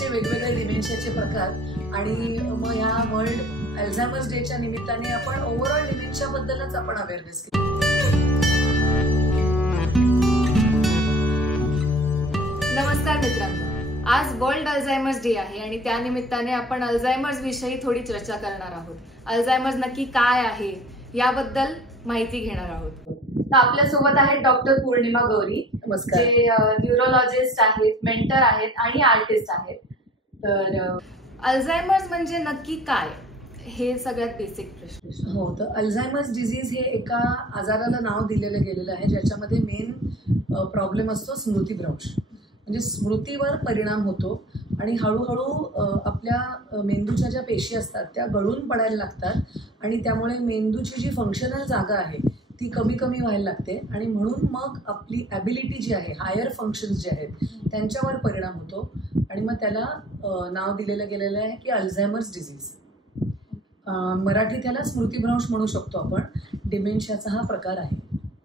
बरेचसे वेगवेगळे डिमेन्शियाचे प्रकार आणि मग ह्या वर्ल्ड अल्झायमर्स डेच्या निमित्ताने आपण ओव्हरऑल डिमेन्शिया बद्दलच आपण अवेअरनेस केली. नमस्कार मित्रांनो, आज वर्ल्ड अल्झायमर्स डे आहे आणि त्या निमित्ताने आपण अल्झायमर्स विषयी थोडी चर्चा करणार आहोत. अल्झायमर्स नक्की काय आहे याबद्दल माहिती घेणार आहोत. तर आपल्यासोबत आहेत डॉक्टर पूर्णिमा गौरी, नमस्कार. जे न्यूरोलॉजिस्ट आहेत, मेंटर आहेत आणि आर्टिस्ट आहेत. तर अल्झायमर्स म्हणजे नक्की काय, हे सगळ्यात बेसिक प्रश्न. हो, तर अल्झायमर्स डिझीज हे एका आजाराला नाव दिलेलं गेलेलं आहे ज्याच्यामध्ये मेन प्रॉब्लेम असतो स्मृतिभ्रंश. म्हणजे स्मृतीवर परिणाम होतो आणि हळूहळू आपल्या मेंदूच्या ज्या पेशी असतात त्या गळून पडायला लागतात आणि त्यामुळे मेंदूची जी फंक्शनल जागा आहे ती कमी कमी व्हायला लागते आणि म्हणून मग आपली ॲबिलिटी जी आहे, हायर फंक्शन्स जे आहेत त्यांच्यावर परिणाम होतो आणि मग त्याला नाव दिलेलं गेलेलं आहे की अल्झायमर्स डिझीज. मराठीत त्याला स्मृतिभ्रंश म्हणू शकतो आपण. डिमेन्शियाचा हा प्रकार आहे.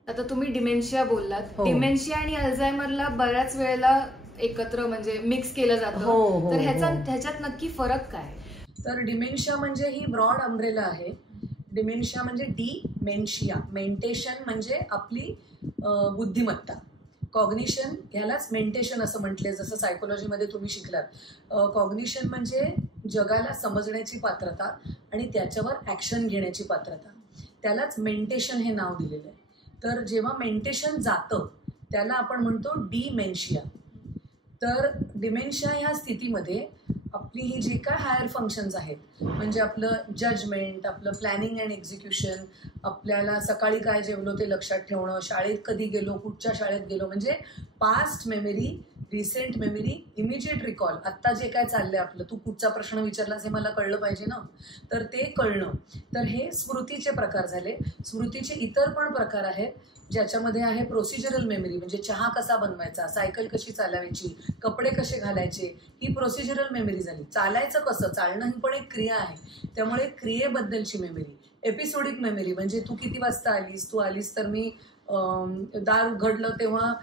आता तुम्ही डिमेन्शिया बोललात. हो. डिमेन्शिया आणि अल्झायमरला बऱ्याच वेळेला एकत्र म्हणजे मिक्स केलं जातं. हो, तर ह्याच्यात नक्की फरक काय? तर डिमेन्शिया म्हणजे ही ब्रॉड अम्ब्रेला आहे. डिमेन्शिया म्हणजे डिमेन्शिया, मेंटेशन म्हणजे आपली बुद्धिमत्ता, कॉग्निशन ह्यालाच मेंटेशन असं म्हटले, जसं सायकोलॉजीमध्ये तुम्ही शिकलात. कॉग्निशन म्हणजे जगाला समजण्याची पात्रता आणि त्याच्यावर ॲक्शन घेण्याची पात्रता, त्यालाच मेंटेशन हे नाव दिलेलं आहे. तर जेव्हा मेंटेशन जातं त्याला आपण म्हणतो डिमेन्शिया. तर डिमेन्शिया ह्या स्थितीमध्ये आपली ही जी काय हायर फंक्शन्स आहेत, म्हणजे आपलं जजमेंट, आपलं प्लॅनिंग अँड एक्झिक्युशन, आपल्याला सकाळी काय जेवलो ते लक्षात ठेवणं, शाळेत कधी गेलो, कुठच्या शाळेत गेलो, म्हणजे past memory, recent memory, immediate recall, आत्ता जे काय चाललंय आपलं, तू कुठचा प्रश्न विचारलास हे मला कळलं पाहिजे ना, तर ते कळणं. तर हे स्मृतीचे प्रकार झाले. स्मृतीचे इतर पण प्रकार आहेत ज्याच्यामध्ये आहे प्रोसिजरल मेमरी, म्हणजे चहा कसा बनवायचा, सायकल कशी चालवायची, कपडे कसे घालायचे, ही प्रोसिजरल मेमरी झाली. चालायचं कसं, चालणं ही पण एक क्रिया आहे, त्यामुळे क्रियेबद्दलची मेमरी. एपिसोडिक मेमरी म्हणजे तू किती वाजता आलीस, तू आलीस तर मी दार उघडलं तेव्हा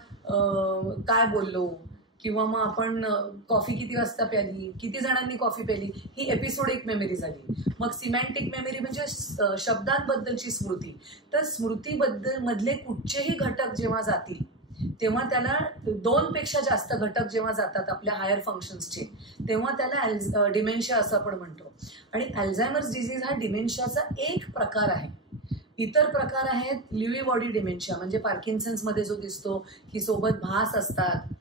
काय बोललो, किंवा मग आपण कॉफी किती वाजता प्याली, किती जणांनी कॉफी प्याली, ही एपिसोडिक मेमरी झाली. मग सिमॅन्टिक मेमरी म्हणजे शब्दांबद्दलची स्मृती. तर स्मृतीबद्दल मधले कुठचेही घटक जेव्हा जातील तेव्हा त्याला 2पेक्षा जास्त घटक जेव्हा जातात आपल्या हायर फंक्शन्सचे तेव्हा त्याला डिमेन्शिया असं आपण म्हणतो. आणि अल्झायमर्स डिझीज हा डिमेन्शियाचा एक प्रकार आहे. इतर प्रकार आहेत लिव्ही बॉडी डिमेन्शिया, म्हणजे पार्किन्सन्समध्ये जो दिसतो की सोबत भास असतात,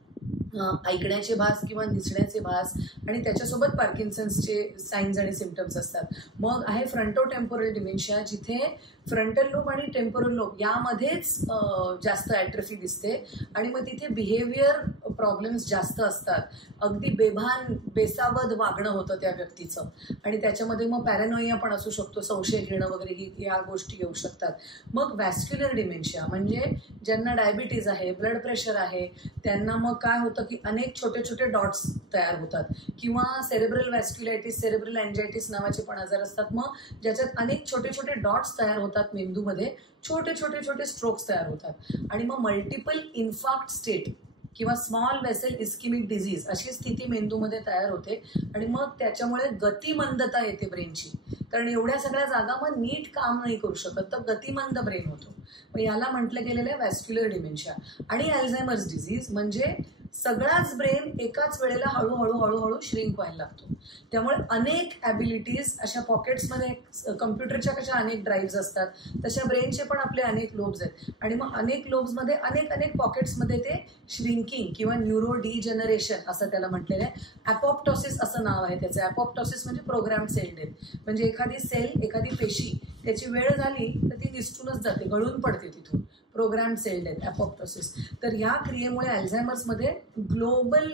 ऐकण्याचे भास किंवा दिसण्याचे भास, आणि त्याच्यासोबत पार्किन्सन्सचे साईन्स आणि सिम्पटम्स असतात. मग आहे फ्रंटो टेम्पोरल डिमेन्शिया, जिथे फ्रंटल लोब आणि टेम्पोरल लोब यामध्येच जास्त ॲट्रोफी दिसते आणि मग तिथे बिहेवियर प्रॉब्लेम्स जास्त असतात. अगदी बेभान बेसावध वागणं होतं त्या व्यक्तीचं आणि त्याच्यामध्ये मग पॅरानोइया पण असू शकतो, संशय घेणं वगैरे ही या गोष्टी येऊ शकतात. मग व्हॅस्क्युलर डिमेन्शिया म्हणजे ज्यांना डायबिटीज आहे, ब्लड प्रेशर आहे, त्यांना मग काय होतं की अनेक छोटे छोटे डॉट्स तयार होतात, किंवा सेरेब्रल व्हॅस्क्युलायटिस, सेरेब्रल अँजायटिस नावाचे पण आजार असतात, मग ज्याच्यात अनेक छोटे छोटे डॉट्स तयार होतात मेंदूमध्ये, छोटे छोटे छोटे स्ट्रोक्स तयार होतात. आणि मग मल्टिपल इन्फार्क्ट स्टेट किंवा स्मॉल वेसल इस्किमिक डिझीज अशी स्थिती मेंदूमध्ये तयार होते आणि मग त्याच्यामुळे गतिमंदता येते ब्रेनची, कारण एवढ्या सगळ्या जागा मग नीट काम नाही करू शकत, तर गतिमंद ब्रेन होतो. मग याला म्हटलं गेलेलं आहे व्हॅस्क्युलर डिमेन्शिया. आणि अल्झायमर्स डिझीज म्हणजे सगळाच ब्रेन एकाच वेळेला हळूहळू हळूहळू श्रिंक व्हायला लागतो. त्यामुळे अनेक ॲबिलिटीज अशा पॉकेट्समध्ये, कम्प्युटरच्या कशा अनेक ड्राईव्ज असतात तशा ब्रेनचे पण आपले अनेक लोब्स आहेत आणि मग अनेक लोब्समध्ये अनेक पॉकेट्समध्ये ते श्रिंकिंग किंवा न्यूरो डिजनरेशन असं त्याला म्हटलेलं आहे. ॲपॉप्टॉसिस असं नाव आहे त्याचं. ॲपॉप्टॉसिस म्हणजे प्रोग्राम सेल डेथ, म्हणजे एखादी सेल, एखादी पेशी त्याची वेळ झाली तर ती निसटूनच जाते, गळून पडते तिथून. Program cell death, apoptosis. तर ह्या क्रियेमुळे अल्झायमर्समध्ये ग्लोबल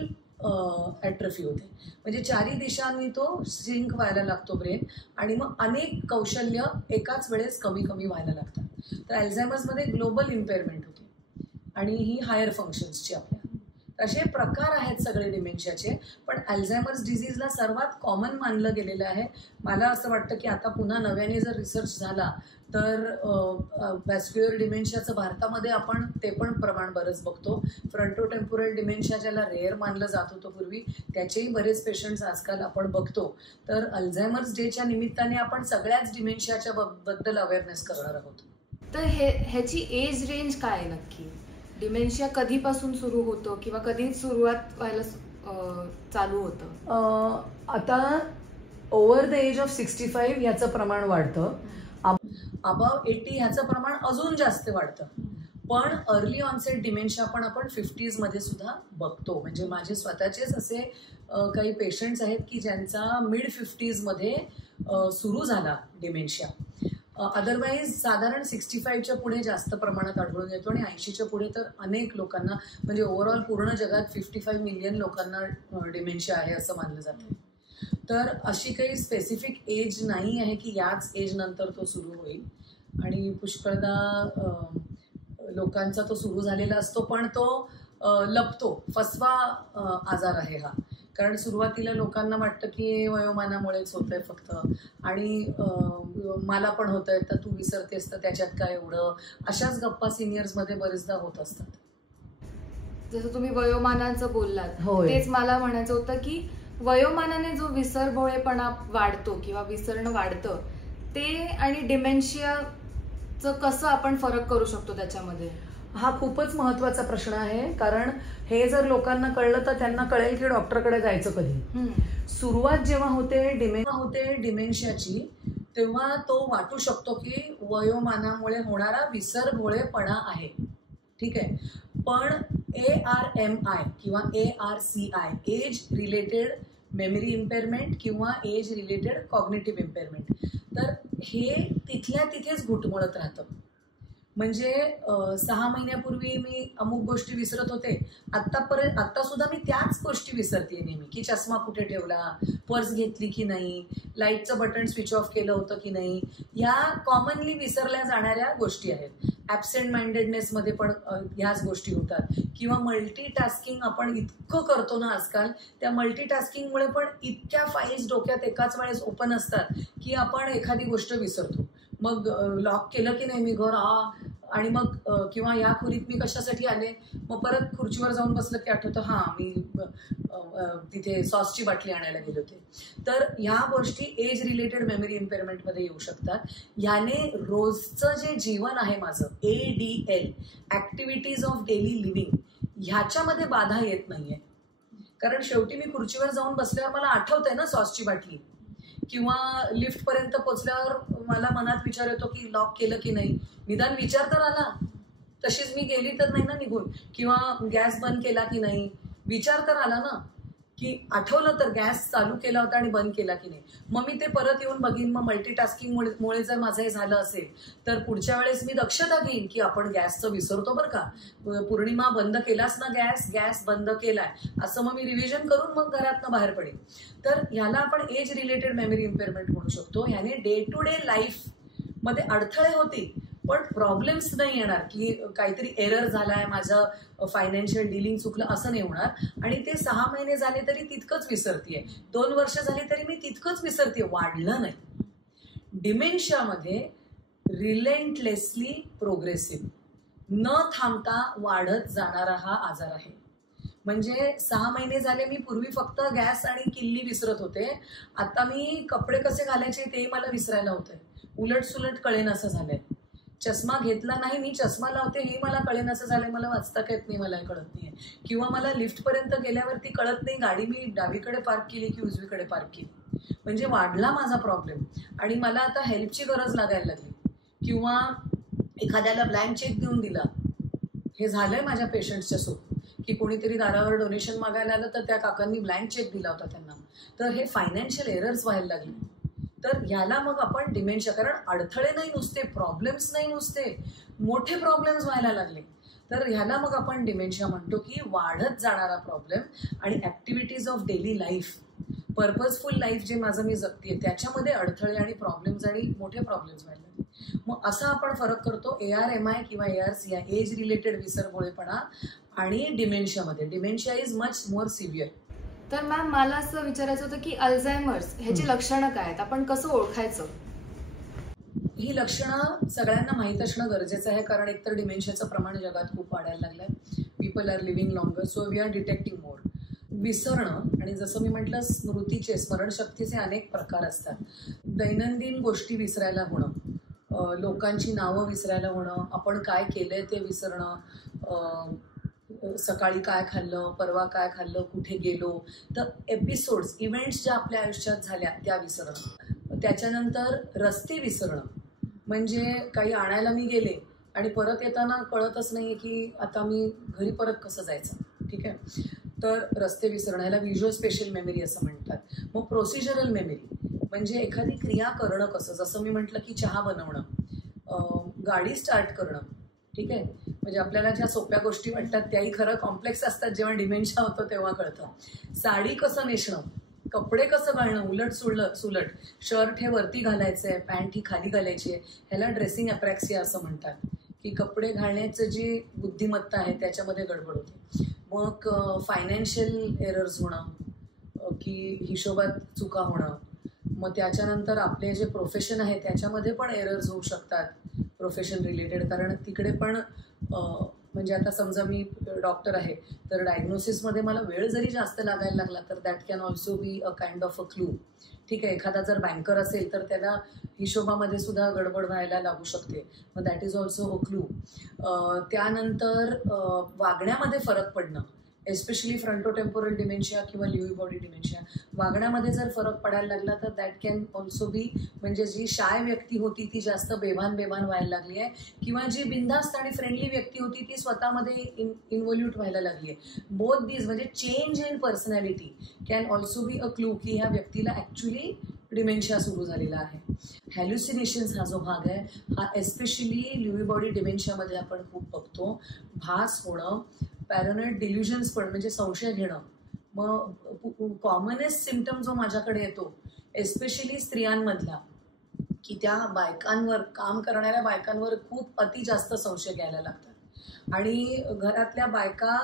ॲट्रोफी होते, म्हणजे चारी दिशांनी तो श्रिंक व्हायला लागतो ब्रेन आणि मग अनेक कौशल्य एकाच वेळेस कमी कमी व्हायला लागतात. तर अल्झायमर्समध्ये ग्लोबल इम्पेअरमेंट होते आणि ही हायर फंक्शन्सची आपल्या. असे प्रकार आहेत सगळे डिमेन्शियाचे. पण अल्झायमर्स डिझीजला सर्वात कॉमन मानलं गेलेलं आहे. मला असं वाटतं की आता पुन्हा नव्याने जर रिसर्च झाला तर व्हॅस्क्युलर डिमेन्शियाचं भारतामध्ये आपण ते पण प्रमाण बरंच बघतो. फ्रंटोटेम्पोरल डिमेन्शिया ज्याला रेअर मानलं जात होतं पूर्वी, त्याचेही बरेच पेशंट्स आजकाल आपण बघतो. तर अल्झायमर्स डेच्या निमित्ताने आपण सगळ्याच डिमेन्शियाच्या बद्दल अवेअरनेस करणार आहोत. तर ह्याची एज रेंज काय आहे नक्की? डिमेन्शिया कधीपासून सुरू होतो किंवा कधी सुरुवात व्हायला चालू होतं? आता ओव्हर द एज ऑफ 65 ह्याचं प्रमाण वाढतं. अबाव 80 ह्याचं प्रमाण अजून जास्त वाढतं. पण अर्ली ऑनसेट डिमेन्शिया पण आपण 50s मध्ये सुद्धा बघतो. म्हणजे माझे स्वतःचेच असे काही पेशंट्स आहेत की ज्यांचा मिड 50s मध्ये सुरू झाला डिमेन्शिया. अदरवाईज साधारण 65च्या पुढे जास्त प्रमाणात आढळून येतो आणि 80च्या पुढे तर अनेक लोकांना, म्हणजे ओव्हरऑल पूर्ण जगात 55 मिलियन लोकांना डिमेन्शिया आहे असं मानलं जातं. तर अशी काही स्पेसिफिक एज नाही आहे की याच एज नंतर तो सुरू होईल आणि पुष्कळदा लोकांचा तो सुरू झालेला असतो पण तो लपतो. फसवा आजार आहे हा. कारण सुरुवातीला लोकांना वाटतं की वयोमानामुळेच होतंय फक्त आणि मला पण होतंय तर तू विसरतेस तर त्याच्यात काय एवढं, अशाच गप्पा सिनियर्समध्ये बरेचदा होत असतात. जसं तुम्ही वयोमानाचं बोललात, तेच मला म्हणायचं होतं की वयोमानाने जो विसरभोळेपणा वाढतो किंवा विसरणं वाढतं ते आणि डिमेन्शियाचं कसं आपण फरक करू शकतो त्याच्यामध्ये? हा खूपच महत्वाचा प्रश्न आहे. कारण हे जर लोकांना कळलं तर त्यांना कळेल की डॉक्टरकडे जायचं कधी. सुरुवात जेव्हा होते डिमेन्शियाची तेव्हा तो वाटू शकतो की वयोमानामुळे होणारा विसरभोळेपणा आहे. ठीक आहे. पण ARMI किंवा ARCI, age related memory impairment किंवा एज रिलेटेड कॉग्निटिव्ह इम्पेअरमेंट, तर हे तिथल्या तिथेच घुटमळत राहतं. म्हणजे 6 महिन्यापूर्वी मी अमुक गोष्टी विसरत होते, आत्ता सुद्धा मी त्याच गोष्टी विसरते नेहमी. की चष्मा कुठे ठेवला, पर्स घेतली की नाही, लाईटचं बटन स्विच ऑफ केलं होतं की नाही, या कॉमनली विसरल्या जाणाऱ्या गोष्टी आहेत. ॲबसेंट माइंडेडनेसमध्ये पण ह्याच गोष्टी होतात. किंवा मल्टीटास्किंग आपण इतकं करतो ना आजकाल, त्या मल्टीटास्किंगमुळे पण इतक्या फाईल्स डोक्यात एकाच वेळेस ओपन असतात की आपण एखादी गोष्ट विसरतो. मग लॉक केलं की नाही मी घर, आणि मग किंवा या खोलीत मी कशासाठी आले, मग परत खुर्चीवर जाऊन बसलं की आठवतं हां मी तिथे सॉसची बाटली आणायला गेले होते. तर ह्या गोष्टी एज रिलेटेड मेमरी इम्पेअरमेंटमध्ये येऊ शकतात. याने रोजचं जे जीवन आहे माझं, ADL, activities of daily living, ह्याच्यामध्ये बाधा येत नाहीये. कारण शेवटी मी खुर्चीवर जाऊन बसल्यावर मला आठवतंय ना सॉसची बाटली, किंवा लिफ्टपर्यंत पोचल्यावर मला मनात विचार येतो की लॉक केलं की नाही, निदान विचार तर आला, तशीच मी गेली तर नाही ना निघून. किंवा गॅस बंद केला की नाही, विचार तर आला ना, की आठवलं तर गॅस चालू केला होता आणि बंद केला की नाही. मग मी ते परत येऊन बघीन. मग मल्टीटास्किंगमुळे जर माझं हे झालं असेल तर पुढच्या वेळेस मी दक्षता घेईन की आपण गॅसचं विसरतो बरं का, पौर्णिमा बंद केलास ना गॅस बंद केलाय, असं मग मी रिव्हिजन करून मग घरातनं बाहेर पडेन. तर ह्याला आपण एज रिलेटेड मेमरी इम्पेअरमेंट म्हणू शकतो. ह्याने डे टू डे लाईफ मध्ये अडथळे होतील पण प्रॉब्लेम्स नाही येणार की काहीतरी एरर झालाय, माझं फायनान्शियल डीलिंग चुकलं, असं नाही होणार. आणि ते 6 महिने झाले तरी तितकंच विसरतीये, 2 वर्ष झाली तरी मी तितकंच विसरतीये, वाढलं नाही. डिमेन्शियामध्ये रिलेंटलेसली प्रोग्रेसिव्ह, न थांबता वाढत जाणारा हा आजार आहे. म्हणजे 6 महिने झाले मी पूर्वी फक्त गॅस आणि किल्ली विसरत होते, आता मी कपडे कसे घालायचे ते मला विसरायला होतंय, उलट सुलट कळेन असं झालंय. चष्मा घेतला नाही, मी चष्मा लावते हे मला कळेन असं झालंय, मला वाचता येत नाही, मला कळत नाहीये. किंवा मला लिफ्टपर्यंत गेल्यावरती कळत नाही गाडी मी डावीकडे पार्क केली की उजवीकडे पार्क केली. म्हणजे वाढला माझा प्रॉब्लेम आणि मला आता हेल्पची गरज लागायला लागली. किंवा एखाद्याला ब्लँक चेक देऊन दिला, हे झालंय माझ्या पेशंट्सच्या सोबत की कोणीतरी दारावर डोनेशन मागायला आलं तर त्या काकांनी ब्लँक चेक दिला होता त्यांना. तर हे फायनान्शियल एरर्स व्हायला लागले. तर ह्याला मग आपण डिमेन्शिया, कारण अडथळे नाही नुसते, प्रॉब्लेम्स नाही नुसते, मोठे प्रॉब्लेम्स व्हायला लागले, तर ह्याला मग आपण डिमेन्शिया म्हणतो की वाढत जाणारा प्रॉब्लेम. आणि activities of daily life, purposeful life जे माझं मी जगतेय त्याच्यामध्ये अडथळे आणि प्रॉब्लेम्स आणि मोठे प्रॉब्लेम्स व्हायला लागले. मग असा आपण फरक करतो ARMI किंवा ARCI, एज रिलेटेड विसरभोळेपणा आणि डिमेन्शियामध्ये. Dementia is much more severe. तर मॅम मला असं विचारायचं होतं की अल्झायमर्स ह्याची लक्षणं काय आहेत, आपण कसं ओळखायचं? ही लक्षणं सगळ्यांना माहीत असणं गरजेचं आहे, कारण एकतर डिमेन्शियाचं प्रमाण जगात खूप वाढायला लागलंय. People are living longer, so we are detecting more. विसरणं, आणि जसं मी म्हटलं स्मृतीचे, स्मरणशक्तीचे अनेक प्रकार असतात. दैनंदिन गोष्टी विसरायला होणं, लोकांची नावं विसरायला होणं, आपण काय केलंय ते विसरणं, सकाळी काय खाल्लं, परवा काय खाल्लं, कुठे गेलो, तर एपिसोड्स, इव्हेंट्स ज्या आपल्या आयुष्यात झाल्या त्या विसरणं. त्याच्यानंतर रस्ते विसरणं, म्हणजे काही आणायला मी गेले आणि परत येताना कळतच नाही की आता मी घरी परत कसं जायचं. ठीक आहे, तर रस्ते विसरणं, ह्याला व्हिज्युअल स्पेशल मेमरी असं म्हणतात. मग प्रोसिजरल मेमरी म्हणजे एखादी क्रिया करणं कसं, जसं मी म्हटलं की चहा बनवणं, गाडी स्टार्ट करणं. ठीक आहे, म्हणजे आपल्याला ज्या सोप्या गोष्टी वाटतात त्याही खरं कॉम्प्लेक्स असतात. जेव्हा डिमेन्शिया होतं तेव्हा कळतं. साडी कसं नेसणं, कपडे कसं घालणं, उलट सुलट, शर्ट हे वरती घालायचं आहे, पॅन्ट ही खाली घालायची आहे, ह्याला ड्रेसिंग ॲप्रॅक्सिया असं म्हणतात, की कपडे घालण्याचं जी बुद्धिमत्ता आहे त्याच्यामध्ये गडबड होते. मग फायनान्शियल एरर्स होणं, की हिशोबात चुका होणं. मग त्याच्यानंतर आपले जे प्रोफेशन आहे त्याच्यामध्ये पण एरर्स होऊ शकतात, प्रोफेशन रिलेटेड, कारण तिकडे पण म्हणजे आता समजा मी डॉक्टर आहे तर डायग्नोसिसमध्ये मला वेळ जरी जास्त लागायला लागला तर that can also be a kind of a clue. ठीक आहे, एखादा जर बँकर असेल तर त्याला हिशोबामध्ये सुद्धा गडबड व्हायला लागू शकते, मग that is also a clue. त्यानंतर वागण्यामध्ये फरक पडणं, एस्पेशली फ्रंटोटेम्पोरल डिमेन्शिया किंवा लिव्ही बॉडी डिमेन्शिया, वागण्यामध्ये जर फरक पडायला लागला तर दॅट कॅन ऑल्सो बी, म्हणजे जी शाय व्यक्ती होती ती जास्त बेभान व्हायला लागली आहे, किंवा जी बिनधास्त आणि फ्रेंडली व्यक्ती होती ती स्वतःमध्ये इन्व्हॉल्यूट व्हायला लागली आहे. बोथ दीज म्हणजे change in personality can also be a clue की ह्या व्यक्तीला ॲक्च्युली डिमेन्शिया सुरू झालेला आहे. हॅल्युसिनेशन्स हा जो भाग आहे हा एस्पेशली लिव्ही बॉडी डिमेन्शियामध्ये आपण खूप बघतो. भास होणं, पॅरानॉइड डिल्युजन्स पण म्हणजे संशय घेणं. मग कॉमनेस्ट सिम्पटम जो माझ्याकडे येतो एस्पेशली स्त्रियांमधला, की त्या बायकांवर, काम करणाऱ्या बायकांवर खूप अति जास्त संशय घ्यायला लागतात आणि घरातल्या बायका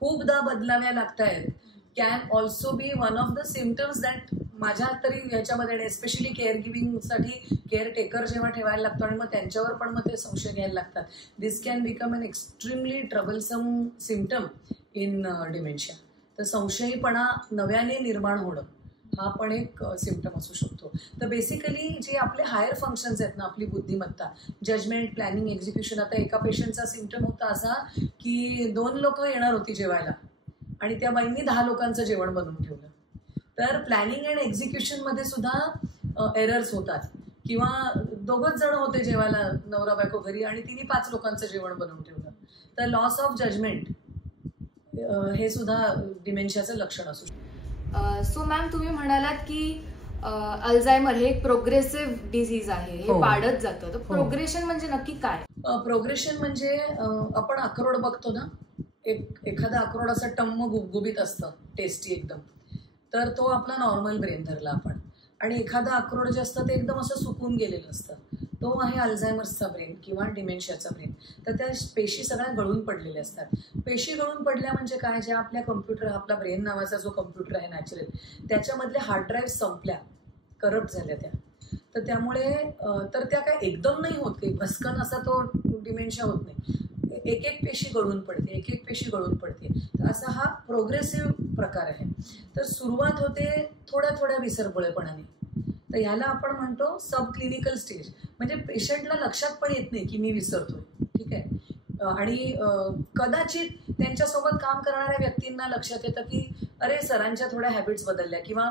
खूपदा बदलाव्या लागत आहेत, can also be one of the symptoms that माझ्या तरी ह्याच्यामध्ये. आणि एस्पेशली केअर गिव्हिंगसाठी केअर टेकर जेव्हा ठेवायला लागतो आणि मग त्यांच्यावर पण मग ते संशय घ्यायला लागतात. This can become an extremely troublesome symptom in dementia. तर संशयीपणा नव्याने निर्माण होणं हा पण एक सिम्पटम असू शकतो. तर बेसिकली जे आपले हायर फंक्शन्स आहेत ना, आपली बुद्धिमत्ता, जजमेंट, प्लॅनिंग, एक्झिक्युशन. आता एका पेशंटचा सिम्पटम होता असा की 2 लोक येणार होती जेवायला आणि त्या बाईंनी 10 लोकांचं जेवण बनवून ठेवलं. तर प्लॅनिंग अँड एक्झिक्युशनमध्ये सुद्धा एरर्स होतात. किंवा 2च जण होते जेवायला, नवरा बायको घरी, आणि तिने 5 लोकांचं जेवण बनवून ठेवलं. तर लॉस ऑफ जजमेंट हे सुद्धा डिमेन्शियाचं लक्षण असू शकतं. सो मॅम तुम्ही म्हणालात की अल्झायमर हे एक प्रोग्रेसिव्ह डिझीज आहे, हे वाढत जातं. तर प्रोग्रेशन म्हणजे नक्की काय? प्रोग्रेशन म्हणजे आपण अक्रोड बघतो ना, एखादा अक्रोड असं टम्म गुबगुबीत असतं, टेस्टी एकदम, तर तो आपला नॉर्मल ब्रेन धरला आपण. आणि एखादा अक्रोड जे असतं ते एकदम असं सुकून गेलेलं असतं, तो आहे अल्झायमर्सचा ब्रेन किंवा डिमेन्शियाचा ब्रेन. तर त्या पेशी सगळ्या गळून पडलेल्या असतात. पेशी गळून पडल्या म्हणजे काय, ज्या आपल्या कम्प्युटर, आपला ब्रेन नावाचा जो कम्प्युटर आहे नॅचरल, त्याच्यामधल्या हार्ड ड्राईव्ह संपल्या, करप्ट झाल्या त्या. तर त्यामुळे तर त्या काय एकदम नाही होत, काही भस्कन असा तो डिमेन्शिया होत नाही. एक पेशी गळून पडते, एक पेशी गळून पडते. तर असा हा प्रोग्रेसिव्ह प्रकार आहे. तर सुरुवात होते थोड्या थोड्या विसरभोळेपणाने. तर ह्याला आपण म्हणतो सब क्लिनिकल स्टेज, म्हणजे पेशंटला लक्षात पण येत नाही की मी विसरतोय. ठीक आहे, आणि कदाचित त्यांच्यासोबत काम करणाऱ्या व्यक्तींना लक्षात येतं की अरे सरांच्या थोड्या हॅबिट्स बदलल्या, किंवा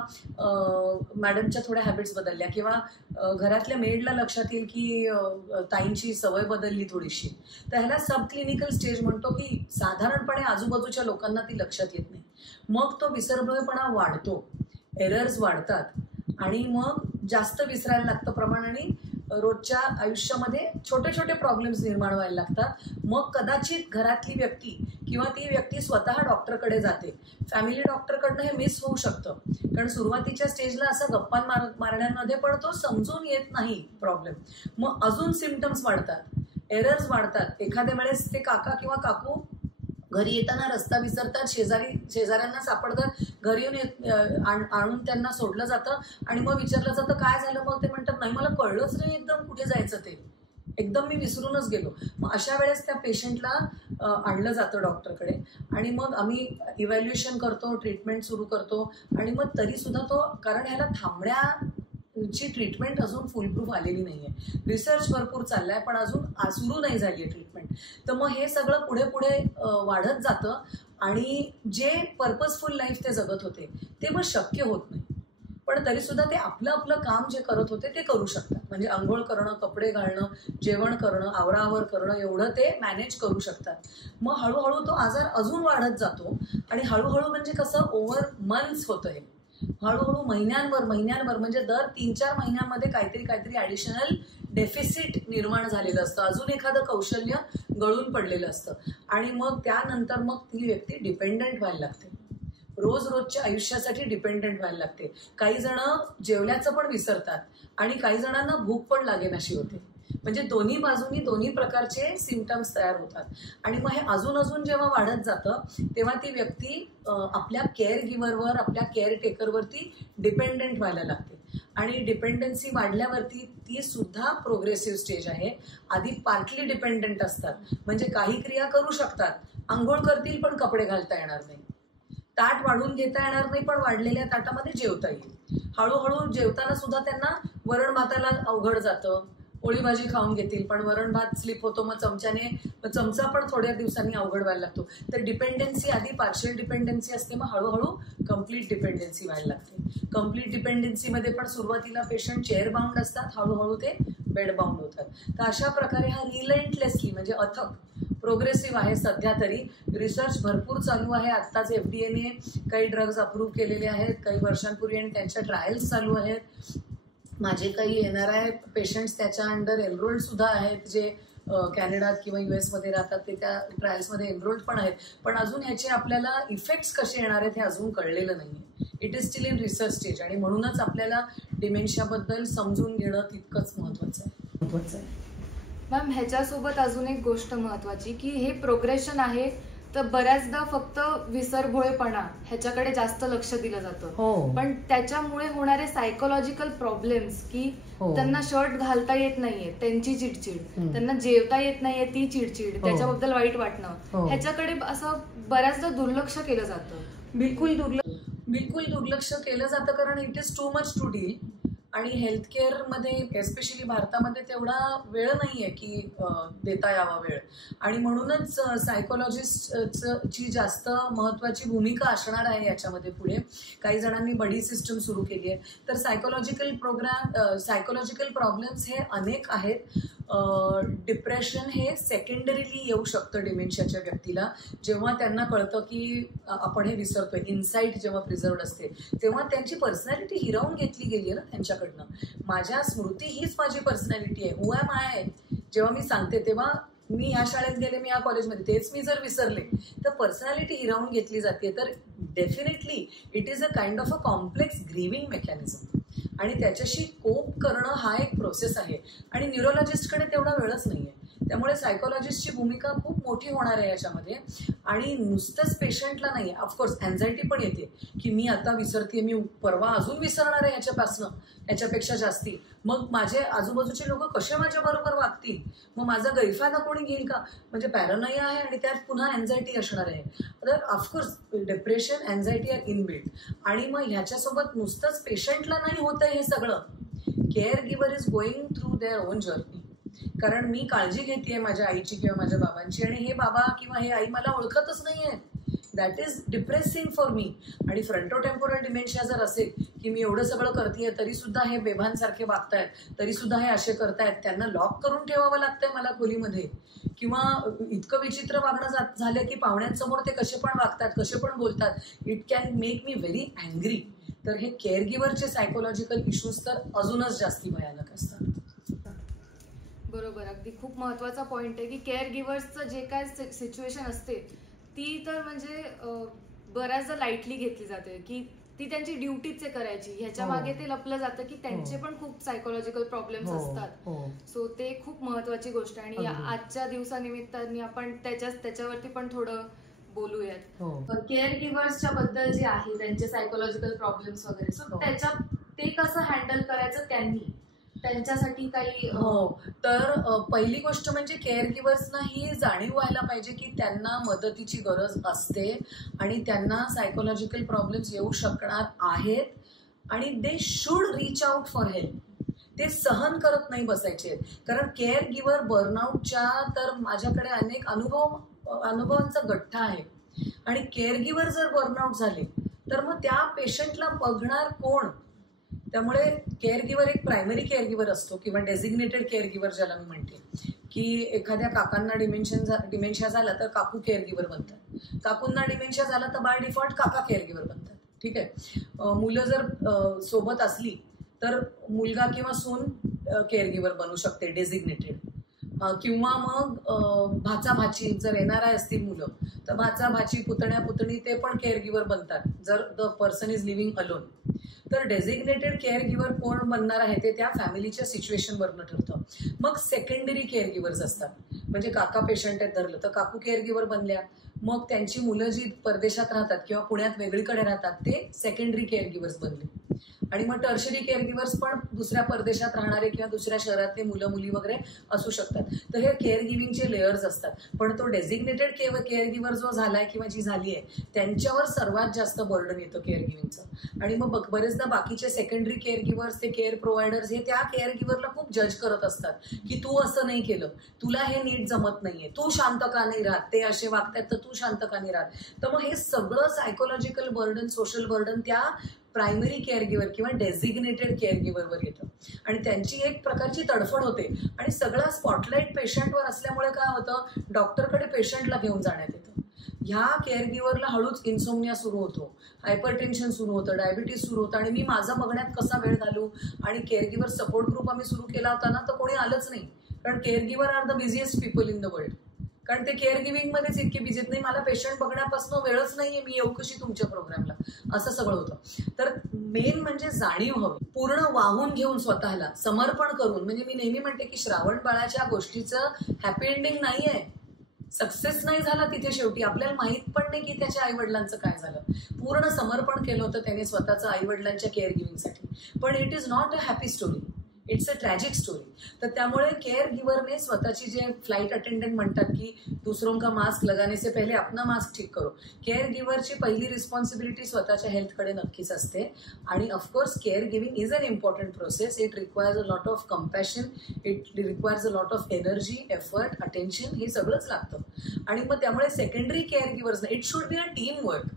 मॅडमच्या थोड्या हॅबिट्स बदलल्या, किंवा घरातल्या मेडला लक्षात येईल की ताईंची सवय बदलली थोडीशी. तर ह्याला सब क्लिनिकल स्टेज म्हणतो, की साधारणपणे आजूबाजूच्या लोकांना ती लक्षात येत नाही. मग तो विसरभोळेपणा वाढतो, एरर्स वाढतात आणि मग जास्त विसरायला लागतं प्रमाण, आणि रोजच्या आयुष्यामध्ये छोटे छोटे प्रॉब्लेम्स निर्माण व्हायला लागतात. मग कदाचित घरातली व्यक्ती किंवा ती व्यक्ती स्वतः डॉक्टरकडे जाते. फॅमिली डॉक्टरकडनं हे मिस होऊ शकतं, कारण सुरुवातीच्या स्टेजला असं गप्पा मारण्यामध्ये पण तो समजून येत नाही प्रॉब्लेम. मग अजून सिम्पटम्स वाढतात, एरर्स वाढतात. एखाद्या वेळेस ते काका किंवा काकू घरी येताना रस्ता विसरतात, शेजाऱ्यांना सापडतात, घरी येऊन आणून त्यांना सोडलं जातं आणि मग विचारलं जातं काय झालं. मग ते म्हणतात नाही मला कळलंच नाही एकदम कुठे जायचं ते, एकदम मी विसरूनच गेलो. मग अशा वेळेस त्या पेशंटला आणलं जातं डॉक्टरकडे आणि मग आम्ही इव्हॅल्युएशन करतो, ट्रीटमेंट सुरू करतो. आणि मग तरीसुद्धा तो, कारण ह्याला थांबण्याची ट्रीटमेंट अजून फुलप्रूफ आलेली नाही आहे. रिसर्च भरपूर चाललाय पण अजून सुरू नाही झाली आहे ट्रीटमेंट. तर मग हे सगळं पुढे पुढे वाढत जातं आणि जे पर्पजफुल लाईफ ते जगत होते ते मग शक्य होत नाही. पण तरीसुद्धा ते आपलं आपलं काम जे करत होते ते करू शकतात. म्हणजे आंघोळ करणं, कपडे घालणं, जेवण करणं, आवराआवर करणं, एवढं ते मॅनेज करू शकतात. मग हळूहळू तो आजार अजून वाढत जातो आणि हळूहळू म्हणजे कसं ओव्हर मंथ्स होतं हे. हळूहळू महिन्यांवर म्हणजे दर 3-4 महिन्यांमध्ये काहीतरी ॲडिशनल डेफिसिट निर्माण झालेलं असतं, अजून एखादं कौशल्य गळून पडलेलं असतं. आणि मग त्यानंतर मग ती व्यक्ती डिपेंडंट व्हायला लागते, रोजच्या आयुष्यासाठी डिपेंडंट व्हायला लागते. काही जण जेवल्याचं पण विसरतात आणि काही जणांना भूक पण लागेनाशी होते. म्हणजे दोन्ही बाजूनी दोन्ही प्रकारचे सिम्पटम्स तयार होतात. आणि मग हे अजून जेव्हा वाढत जातं तेव्हा ती व्यक्ती आपल्या केअर गिव्हरवर, आपल्या केअर टेकरवरती डिपेंडंट व्हायला लागते. आणि डिपेंडन्सी वाढल्यावरती ती सुद्धा प्रोग्रेसिव्ह स्टेज आहे. आधी पार्टली डिपेंडंट असतात, म्हणजे काही क्रिया करू शकतात, आंघोळ करतील पण कपडे घालता येणार नाही, ताट वाढून घेता येणार नाही पण वाढलेल्या ताटामध्ये जेवता येईल. हळूहळू जेवताना सुद्धा त्यांना वरण भाताला अवघड जातं, पोळी भाजी खाऊन घेतील पण वरण भात स्लिप होतो, मग चमचा पण थोड्या दिवसांनी अवघड व्हायला लागतो. तर डिपेंडन्सी आधी पार्शियल डिपेंडन्सी असते, मग हळूहळू कम्प्लीट डिपेंडन्सी व्हायला लागते. कम्प्लीट डिपेंडन्सीमध्ये पण सुरुवातीला पेशंट चेअर बाउंड असतात, हळूहळू ते बेड बाउंड होतात. तर अशा प्रकारे हा रिलेंटलेसली म्हणजे अथक प्रोग्रेसिव्ह आहे. सध्या तरी रिसर्च भरपूर चालू आहे. आत्ताच FDA काही ड्रग्ज अप्रूव्ह केलेले आहेत काही वर्षांपूर्वी आणि त्यांच्या ट्रायल्स चालू आहेत. माझे काही NRI पेशंट्स त्याच्या अंडर एनरोल्ड सुद्धा आहेत, जे कॅनडात किंवा US मध्ये राहतात, ते त्या ट्रायल्समध्ये एनरोल्ड पण आहेत. पण अजून ह्याचे आपल्याला इफेक्ट्स कसे येणार आहेत हे अजून कळलेलं नाही. It is steel in research stage आणि म्हणूनच आपल्याला डिमेन्शियाबद्दल समजून घेणं तितकंच महत्त्वाचं आहे. मॅम, ह्याच्यासोबत अजून एक गोष्ट महत्वाची की हे प्रोग्रेशन आहे तर बऱ्याचदा फक्त विसरभोळेपणा ह्याच्याकडे जास्त लक्ष दिलं जातं. पण त्याच्यामुळे होणारे सायकोलॉजिकल प्रॉब्लेम्स की त्यांना शर्ट घालता येत नाहीये त्यांची चिडचिड, त्यांना जेवता येत नाहीये ती चिडचिड, त्याच्याबद्दल वाईट वाटणं, ह्याच्याकडे असं बऱ्याचदा दुर्लक्ष केलं जातं. बिलकुल दुर्लक्ष केलं जातं, कारण it is too much to deal. आणि हेल्थकेअरमध्ये एस्पेशली भारतामध्ये तेवढा वेळ नाही आहे की देता यावा वेळ. आणि म्हणूनच सायकोलॉजिस्टची जास्त महत्त्वाची भूमिका असणार आहे याच्यामध्ये पुढे. काही जणांनी बडी सिस्टम सुरू केली आहे. तर सायकोलॉजिकल प्रॉब्लेम्स हे अनेक आहेत. डिप्रेशन हे सेकंडरीली येऊ शकतं डिमेन्शियाच्या व्यक्तीला, जेव्हा त्यांना कळतं की आपण हे विसरतोय. इन्साईट जेव्हा प्रिझर्व्ड असते तेव्हा त्यांची पर्सनॅलिटी हिरावून घेतली गेली आहे ना त्यांच्याकडनं. माझ्या स्मृती हीच माझी पर्सनॅलिटी आहे, हु ॲम आय. जेव्हा मी सांगते तेव्हा मी ह्या शाळेत गेले, मी या कॉलेजमध्ये, तेच मी जर विसरले तर पर्सनॅलिटी हिरावून घेतली जाते. तर definitely it is a kind of a complex grieving mechanism आणि त्याच्याशी कोप करणं हा एक प्रोसेस आहे. आणि न्यूरोलॉजिस्टकडे तेवढा वेळच नाही आहे. त्यामुळे सायकोलॉजिस्टची भूमिका खूप मोठी होणार आहे याच्यामध्ये. आणि नुसतंच पेशंटला नाही, ऑफकोर्स अँझायटी पण येते की मी आता विसरते, मी परवा अजून विसरणार आहे याच्यापेक्षा जास्ती. मग माझे आजूबाजूचे लोक कसे माझ्याबरोबर वागतील, मग माझा गैरफायदा कोणी घेईल का, म्हणजे पॅरानोया आहे आणि त्यात पुन्हा अँझायटी असणार आहे. तर of course depression, anxiety are inbuilt. आणि मग ह्याच्यासोबत नुसतंच पेशंटला नाही होतंय हे सगळं, care giver is going through their own journey. कारण मी काळजी घेतेय माझ्या आईची किंवा माझ्या बाबांची आणि हे बाबा किंवा हे आई मला ओळखतच नाहीये. That is depressing for me. आणि फ्रंटोटेम्पोरल डिमेन्शिया जर असेल की मी एवढं सगळं करतेय तरी सुद्धा हे बेभानसारखे वागतायत, तरी सुद्धा हे असे करतायत, त्यांना लॉक करून ठेवावं लागतंय मला खोलीमध्ये, किंवा इतकं विचित्र वागणं झालं की पाहुण्यांसमोर ते कसे पण वागतात, कसे पण बोलतात, it can make me very angry. तर हे केअर गिव्हरचे सायकोलॉजिकल इश्यूज तर अजूनच जास्ती भयानक असतात. बरोबर, अगदी खूप महत्वाचा पॉइंट आहे की केअर गिव्हर्सचं जे काय सिच्युएशन असते ती तर म्हणजे बऱ्याचदा लाईटली घेतली जाते की ती त्यांची ड्युटीच आहे करायची, ह्याच्या मागे ते लपलं जातं की त्यांचे पण खूप सायकोलॉजिकल प्रॉब्लेम्स असतात. सो ते खूप महत्वाची गोष्ट आहे. आणि आजच्या दिवसानिमित्ताने आपण त्याच्यावरती पण थोडं बोलूयात. केअर गिव्हर्सच्या बद्दल जे आहे त्यांचे सायकोलॉजिकल प्रॉब्लेम्स वगैरे, सो त्याच्यात ते कसं हँडल करायचं त्यांनी, त्यांच्यासाठी काही तर पहिली गोष्ट म्हणजे केअर गिव्हर्सना ही जाणीव व्हायला पाहिजे की त्यांना मदतीची गरज असते आणि त्यांना सायकोलॉजिकल प्रॉब्लेम्स येऊ शकणार आहेत आणि they should reach out for help. ते सहन करत नाही बसायचे, कारण केअर गिव्हर बर्नआउटच्या तर माझ्याकडे अनेक अनुभवांचा गठ्ठा आहे. आणि केअर गिव्हर जर बर्नआउट झाले तर मग त्या पेशंटला बघणार कोण? त्यामुळे केअर गिव्हर एक प्रायमरी केअर गिव्हर असतो किंवा डेझिग्नेटेड केअर गिव्हर ज्याला मी म्हणते, की एखाद्या काकांना डिमेन्शिया झाला तर काकू केअर गिव्हर बनतात, काकूंना डिमेन्शिया झाला तर बाय डिफॉल्ट काका केअर गिव्हर बनतात. ठीक आहे. मुलं जर सोबत असली तर मुलगा किंवा सून केअर गिव्हर बनू शकते डेझिग्नेटेड. किंवा मग भाचा भाची जर NRI असतील मुलं तर भाचा भाची पुतण्या पुतणी ते पण केअर गिव्हर बनतात जर the person is living alone. तर डेझिग्नेटेड केअर गिव्हर कोण बनणार आहे ते त्या फॅमिलीच्या सिच्युएशनवरनं ठरतं. मग सेकंडरी केअर गिव्हर्स असतात, म्हणजे काका पेशंट आहेत धरलं तर काकू केअर गिव्हर बनल्या, मग त्यांची मुलं जी परदेशात राहतात किंवा पुण्यात वेगळीकडे राहतात ते सेकंडरी केअर गिव्हर्स बनले. आणि मग टर्शरी केअर गिव्हर्स पण दुसऱ्या परदेशात राहणारे किंवा दुसऱ्या शहरातले मुलं मुली वगैरे असू शकतात. तर हे केअर गिव्हिंगचे लेयर्स असतात. पण तो डेझिग्नेटेड केअर गिव्हर जो झालाय किंवा जी झाली आहे त्यांच्यावर सर्वात जास्त बर्डन येतं केअर गिव्हिंगचं. आणि मग बरेचदा बाकीचे सेकंडरी केअर गिव्हर्स, ते केअर प्रोव्हायडर्स हे त्या केअर गिव्हरला खूप जज करत असतात की तू असं नाही केलं, तुला हे नीट जमत नाहीये, तू शांत का नाही राहत, ते असे वागतायत तर तू शांत का नाही राहत. तर मग हे सगळं सायकोलॉजिकल बर्डन, सोशल बर्डन त्या प्रायमरी केअर गिव्हर किंवा डेझिग्नेटेड केअर गिव्हरवर येतं आणि त्यांची एक प्रकारची तडफड होते. आणि सगळा स्पॉटलाईट पेशंटवर असल्यामुळे काय होतं, डॉक्टरकडे पेशंटला घेऊन जाण्यात येतं. ह्या केअर गिव्हरला हळूच इन्सोमनिया सुरू होतो, हायपरटेन्शन सुरू होतं, डायबिटीज सुरू होतं. आणि मी माझा बघण्यात कसा वेळ घालू, आणि केअर गिव्हर सपोर्ट ग्रुप आम्ही सुरू केला होता ना तर कोणी आलंच नाही, कारण care giver are the busiest people in the world. कारण ते केअर गिव्हिंग मध्येच इतके बिझी नाही, मला पेशंट बघण्यापासून वेळच नाहीये, मी येऊ कशी तुमच्या प्रोग्रामला, असं सगळं होतं. तर मेन म्हणजे जाणीव हवी, पूर्ण वाहून घेऊन स्वतःला समर्पण करून. म्हणजे मी नेहमी म्हणते की श्रावण बाळाच्या गोष्टीचं हॅपी एंडिंग नाहीये, सक्सेस नाही झाला तिथे शेवटी, आपल्याला माहित पण नाही की त्याच्या आईवडिलांचं काय झालं. पूर्ण समर्पण केलं होतं त्याने स्वतःचं आईवडिलांच्या केअर गिव्हिंगसाठी, पण it is not a happy story, it's a tragic story. तर त्यामुळे केअर गिव्हरने स्वतःची, जे फ्लाईट अटेंडंट म्हणतात की दुसरों का मास्क लगाने से पहले अपना मास्क ठीक करो, केअर गिव्हरची पहिली रिस्पॉन्सिबिलिटी स्वतःच्या हेल्थकडे नक्कीच असते. आणि of course care giving is an important process. It requires a lot of compassion, it requires a lot of energy, effort, attention, हे सगळंच लागतं. आणि मग त्यामुळे secondary care givers, it should be a team work.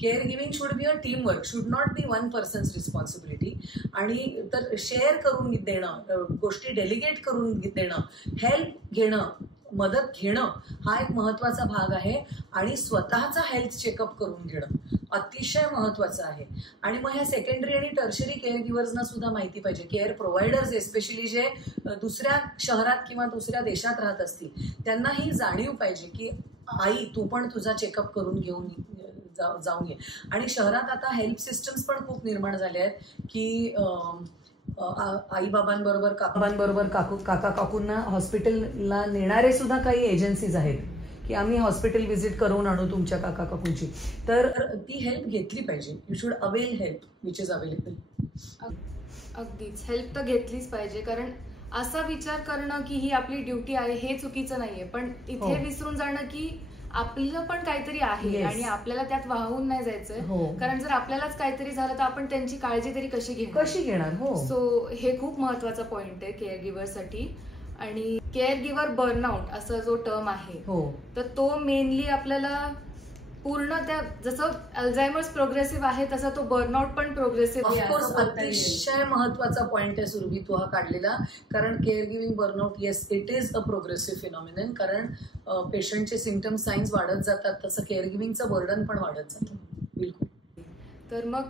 Care giving should be a team work, should not be one person's responsibility. आणि तर share करून देणं, गोष्टी डेलिगेट करून देणं, हेल्प घेणं, मदत घेणं हा एक महत्वाचा भाग आहे. आणि स्वतःचा हेल्थ चेकअप करून घेणं अतिशय महत्वाचं आहे. आणि मग ह्या सेकंडरी आणि टर्शरी केअर गिव्हर्सना सुद्धा माहिती पाहिजे, केअर प्रोव्हायडर्स एस्पेशली जे दुसऱ्या शहरात किंवा दुसऱ्या देशात राहत असतील त्यांना ही जाणीव पाहिजे की आई तू पण तुझा चेकअप करून घेऊन जाऊन ये. आणि शहरात आता हेल्थ सिस्टम्स पण खूप निर्माण झाल्या आहेत की आईबाबांबरोबर काका काकूंना हॉस्पिटलला नेणारे सुद्धा काही एजन्सीज आहेत की आम्ही हॉस्पिटल व्हिजिट करून आणू तुमच्या काका काकूंची. तर ती हेल्प घेतली पाहिजे. You should avail help which is available. अगदीच हेल्प तर घेतलीच पाहिजे, कारण असा विचार करणं की ही आपली ड्युटी आहे हे चुकीचं नाहीये, पण इथे विसरून जाणं की आपलं पण काहीतरी आहे आणि आपल्याला त्यात वाहून नाही जायचंय. कारण जर आपल्यालाच काहीतरी झालं तर आपण त्यांची काळजी तरी कशी घेणार. सो हे खूप महत्वाचा पॉइंट आहे केअर गिव्हर साठी. आणि केअर गिव्हर बर्नआउट असा जो टर्म आहे तर तो मेनली आपल्याला पूर्ण त्या, जसं अल्झायमर्स प्रोग्रेसिव्ह आहे तसा तो बर्नआउट पण प्रोग्रेसिव्ह आहे. ऑफकोर्स अतिशय महत्वाचा पॉइंट आहे सुरभी तू हा काढलेला. कारण care giving burnout, yes it is a progressive phenomenon. कारण पेशंटचे सिम्पटम्स साईन्स वाढत जातात तसं केअर गिव्हिंगचं बर्डन पण वाढत जातं. बिलकुल. तर मग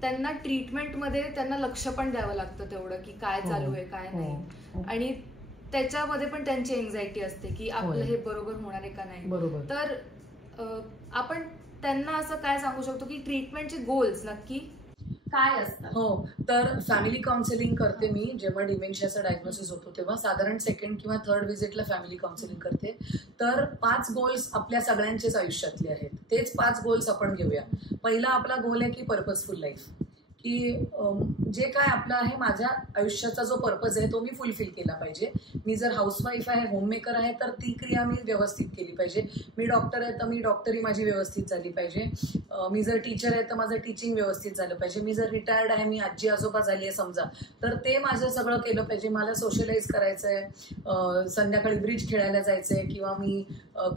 त्यांना ट्रीटमेंटमध्ये त्यांना लक्ष पण द्यावं लागतं तेवढं की काय चालू आहे काय नाही. आणि त्याच्यामध्ये पण त्यांची एन्झायटी असते की आपलं हे बरोबर होणार आहे का नाही. बरोबर. तर आपण त्यांना असं काय सांगू शकतो की ट्रीटमेंटचे गोल्स नक्की काय असतात? हो, तर फॅमिली काउन्सिलिंग करते मी. जेव्हा डिमेन्शियाचं डायग्नोसिस होतो तेव्हा साधारण सेकंड किंवा थर्ड व्हिजिटला फॅमिली काउन्सिलिंग करते. तर 5 गोल्स आपल्या सगळ्यांचेच आयुष्यातले आहेत. तेच 5 गोल्स आपण घेऊया. पहिला आपला गोल आहे की पर्पजफुल लाईफ, की जे काय आपलं आहे, माझ्या आयुष्याचा जो पर्पज आहे तो मी फुलफिल केला पाहिजे. मी जर हाऊसवाईफ आहे, होममेकर आहे, तर ती क्रिया मी व्यवस्थित केली पाहिजे. मी डॉक्टर आहे तर मी डॉक्टरी माझी व्यवस्थित झाली पाहिजे. मी जर टीचर आहे तर माझं टीचिंग व्यवस्थित झालं पाहिजे. मी जर रिटायर्ड आहे, मी आजी आजोबा झाली आहे समजा, तर ते माझं सगळं केलं पाहिजे. मला सोशलाइज करायचं आहे, संध्याकाळी ब्रिज खेळायला जायचं आहे, किंवा मी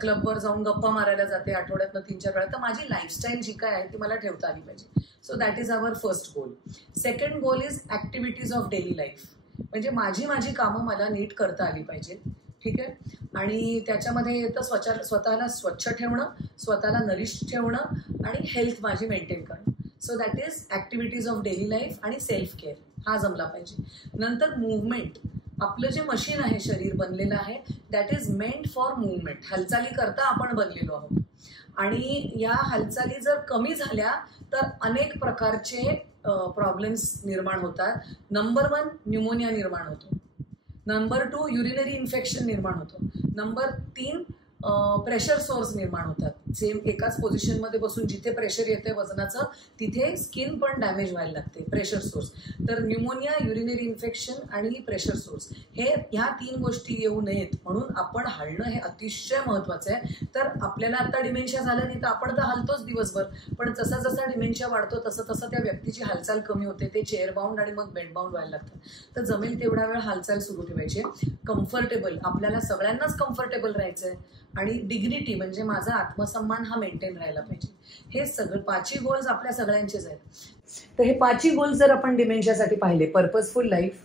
क्लबवर जाऊन गप्पा मारायला जाते आठवड्यातनं 3-4 वेळा, तर माझी लाईफस्टाईल जी काय आहे ती मला ठेवता आली पाहिजे. So that is our first goal. Second goal is activities of daily life, म्हणजे माझी कामं मला नीट करता आली पाहिजे. ठीक आहे. आणि त्याच्यामध्ये येतं स्वतःला स्वच्छ ठेवणं, स्वतःला नरिश ठेवणं आणि हेल्थ माझी मेंटेन करणं. So that is activities of daily life आणि सेल्फ केअर हा जमला पाहिजे. नंतर मुवमेंट. आपलं जे मशीन आहे, शरीर बनलेलं आहे, that is meant for movement. हालचाली करता आपण बनलेलो आहोत. आणि या हालचाली जर कमी झाल्या तर अनेक प्रकारचे प्रॉब्लेम्स निर्माण होतात. नंबर 1 न्यूमोनिया निर्माण होतो. नंबर 2 युरिनरी इन्फेक्शन निर्माण होतो. नंबर 3 प्रेशर सोर्स निर्माण होतात. सेम एकाच पोझिशनमध्ये बसून जिथे प्रेशर येते वजनाचं तिथे स्किन पण डॅमेज व्हायला लागते. Pressure source. तर न्यूमोनिया, युरिनरी इन्फेक्शन आणि प्रेशर सोर्स ह्या 3 गोष्टी येऊ नयेत म्हणून आपण हलणं हे अतिशय महत्त्वाचं आहे. तर आपल्याला आता डिमेन्शिया झालं नाही तर आपण तर हलतोच दिवसभर, पण जसा जसा डिमेन्शिया वाढतो तसं तसं त्या व्यक्तीची हालचाल कमी होते. ते चेअर बाउंड आणि मग बेड बाउंड व्हायला लागतं. तर जमेल तेवढा वेळ हालचाल सुरू ठेवायची. कम्फर्टेबल, आपल्याला सगळ्यांनाच कम्फर्टेबल राहायचं आहे. आणि डिग्निटी म्हणजे माझा आत्मसन्मान हा मेंटेन राहायला पाहिजे. हे सगळं 5 गोल्स आपल्या सगळ्यांचेच आहेत. तर हे 5 गोल्स जर आपण डिमेन्शियासाठी पाहिले, purposeful life,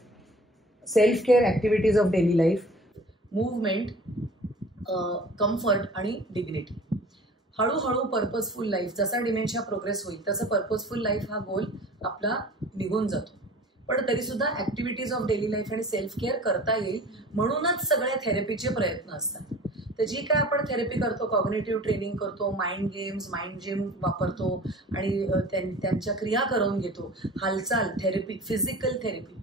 self care, activities of daily life, movement, comfort आणि डिग्निटी. हळूहळू पर्पजफुल लाईफ, जसा डिमेन्शिया प्रोग्रेस होईल तसं पर्पजफुल लाईफ हा गोल आपला निघून जातो. पण तरीसुद्धा ॲक्टिव्हिटीज ऑफ डेली लाईफ आणि सेल्फ केअर करता येईल म्हणूनच सगळ्या थेरपीचे प्रयत्न असतात. तर जी काय आपण थेरपी करतो, कॉग्निटिव्ह ट्रेनिंग करतो, माइंड गेम्स, माइंड जिम वापरतो आणि त्यांच्या क्रिया करून घेतो. हालचाल therapy, physical therapy,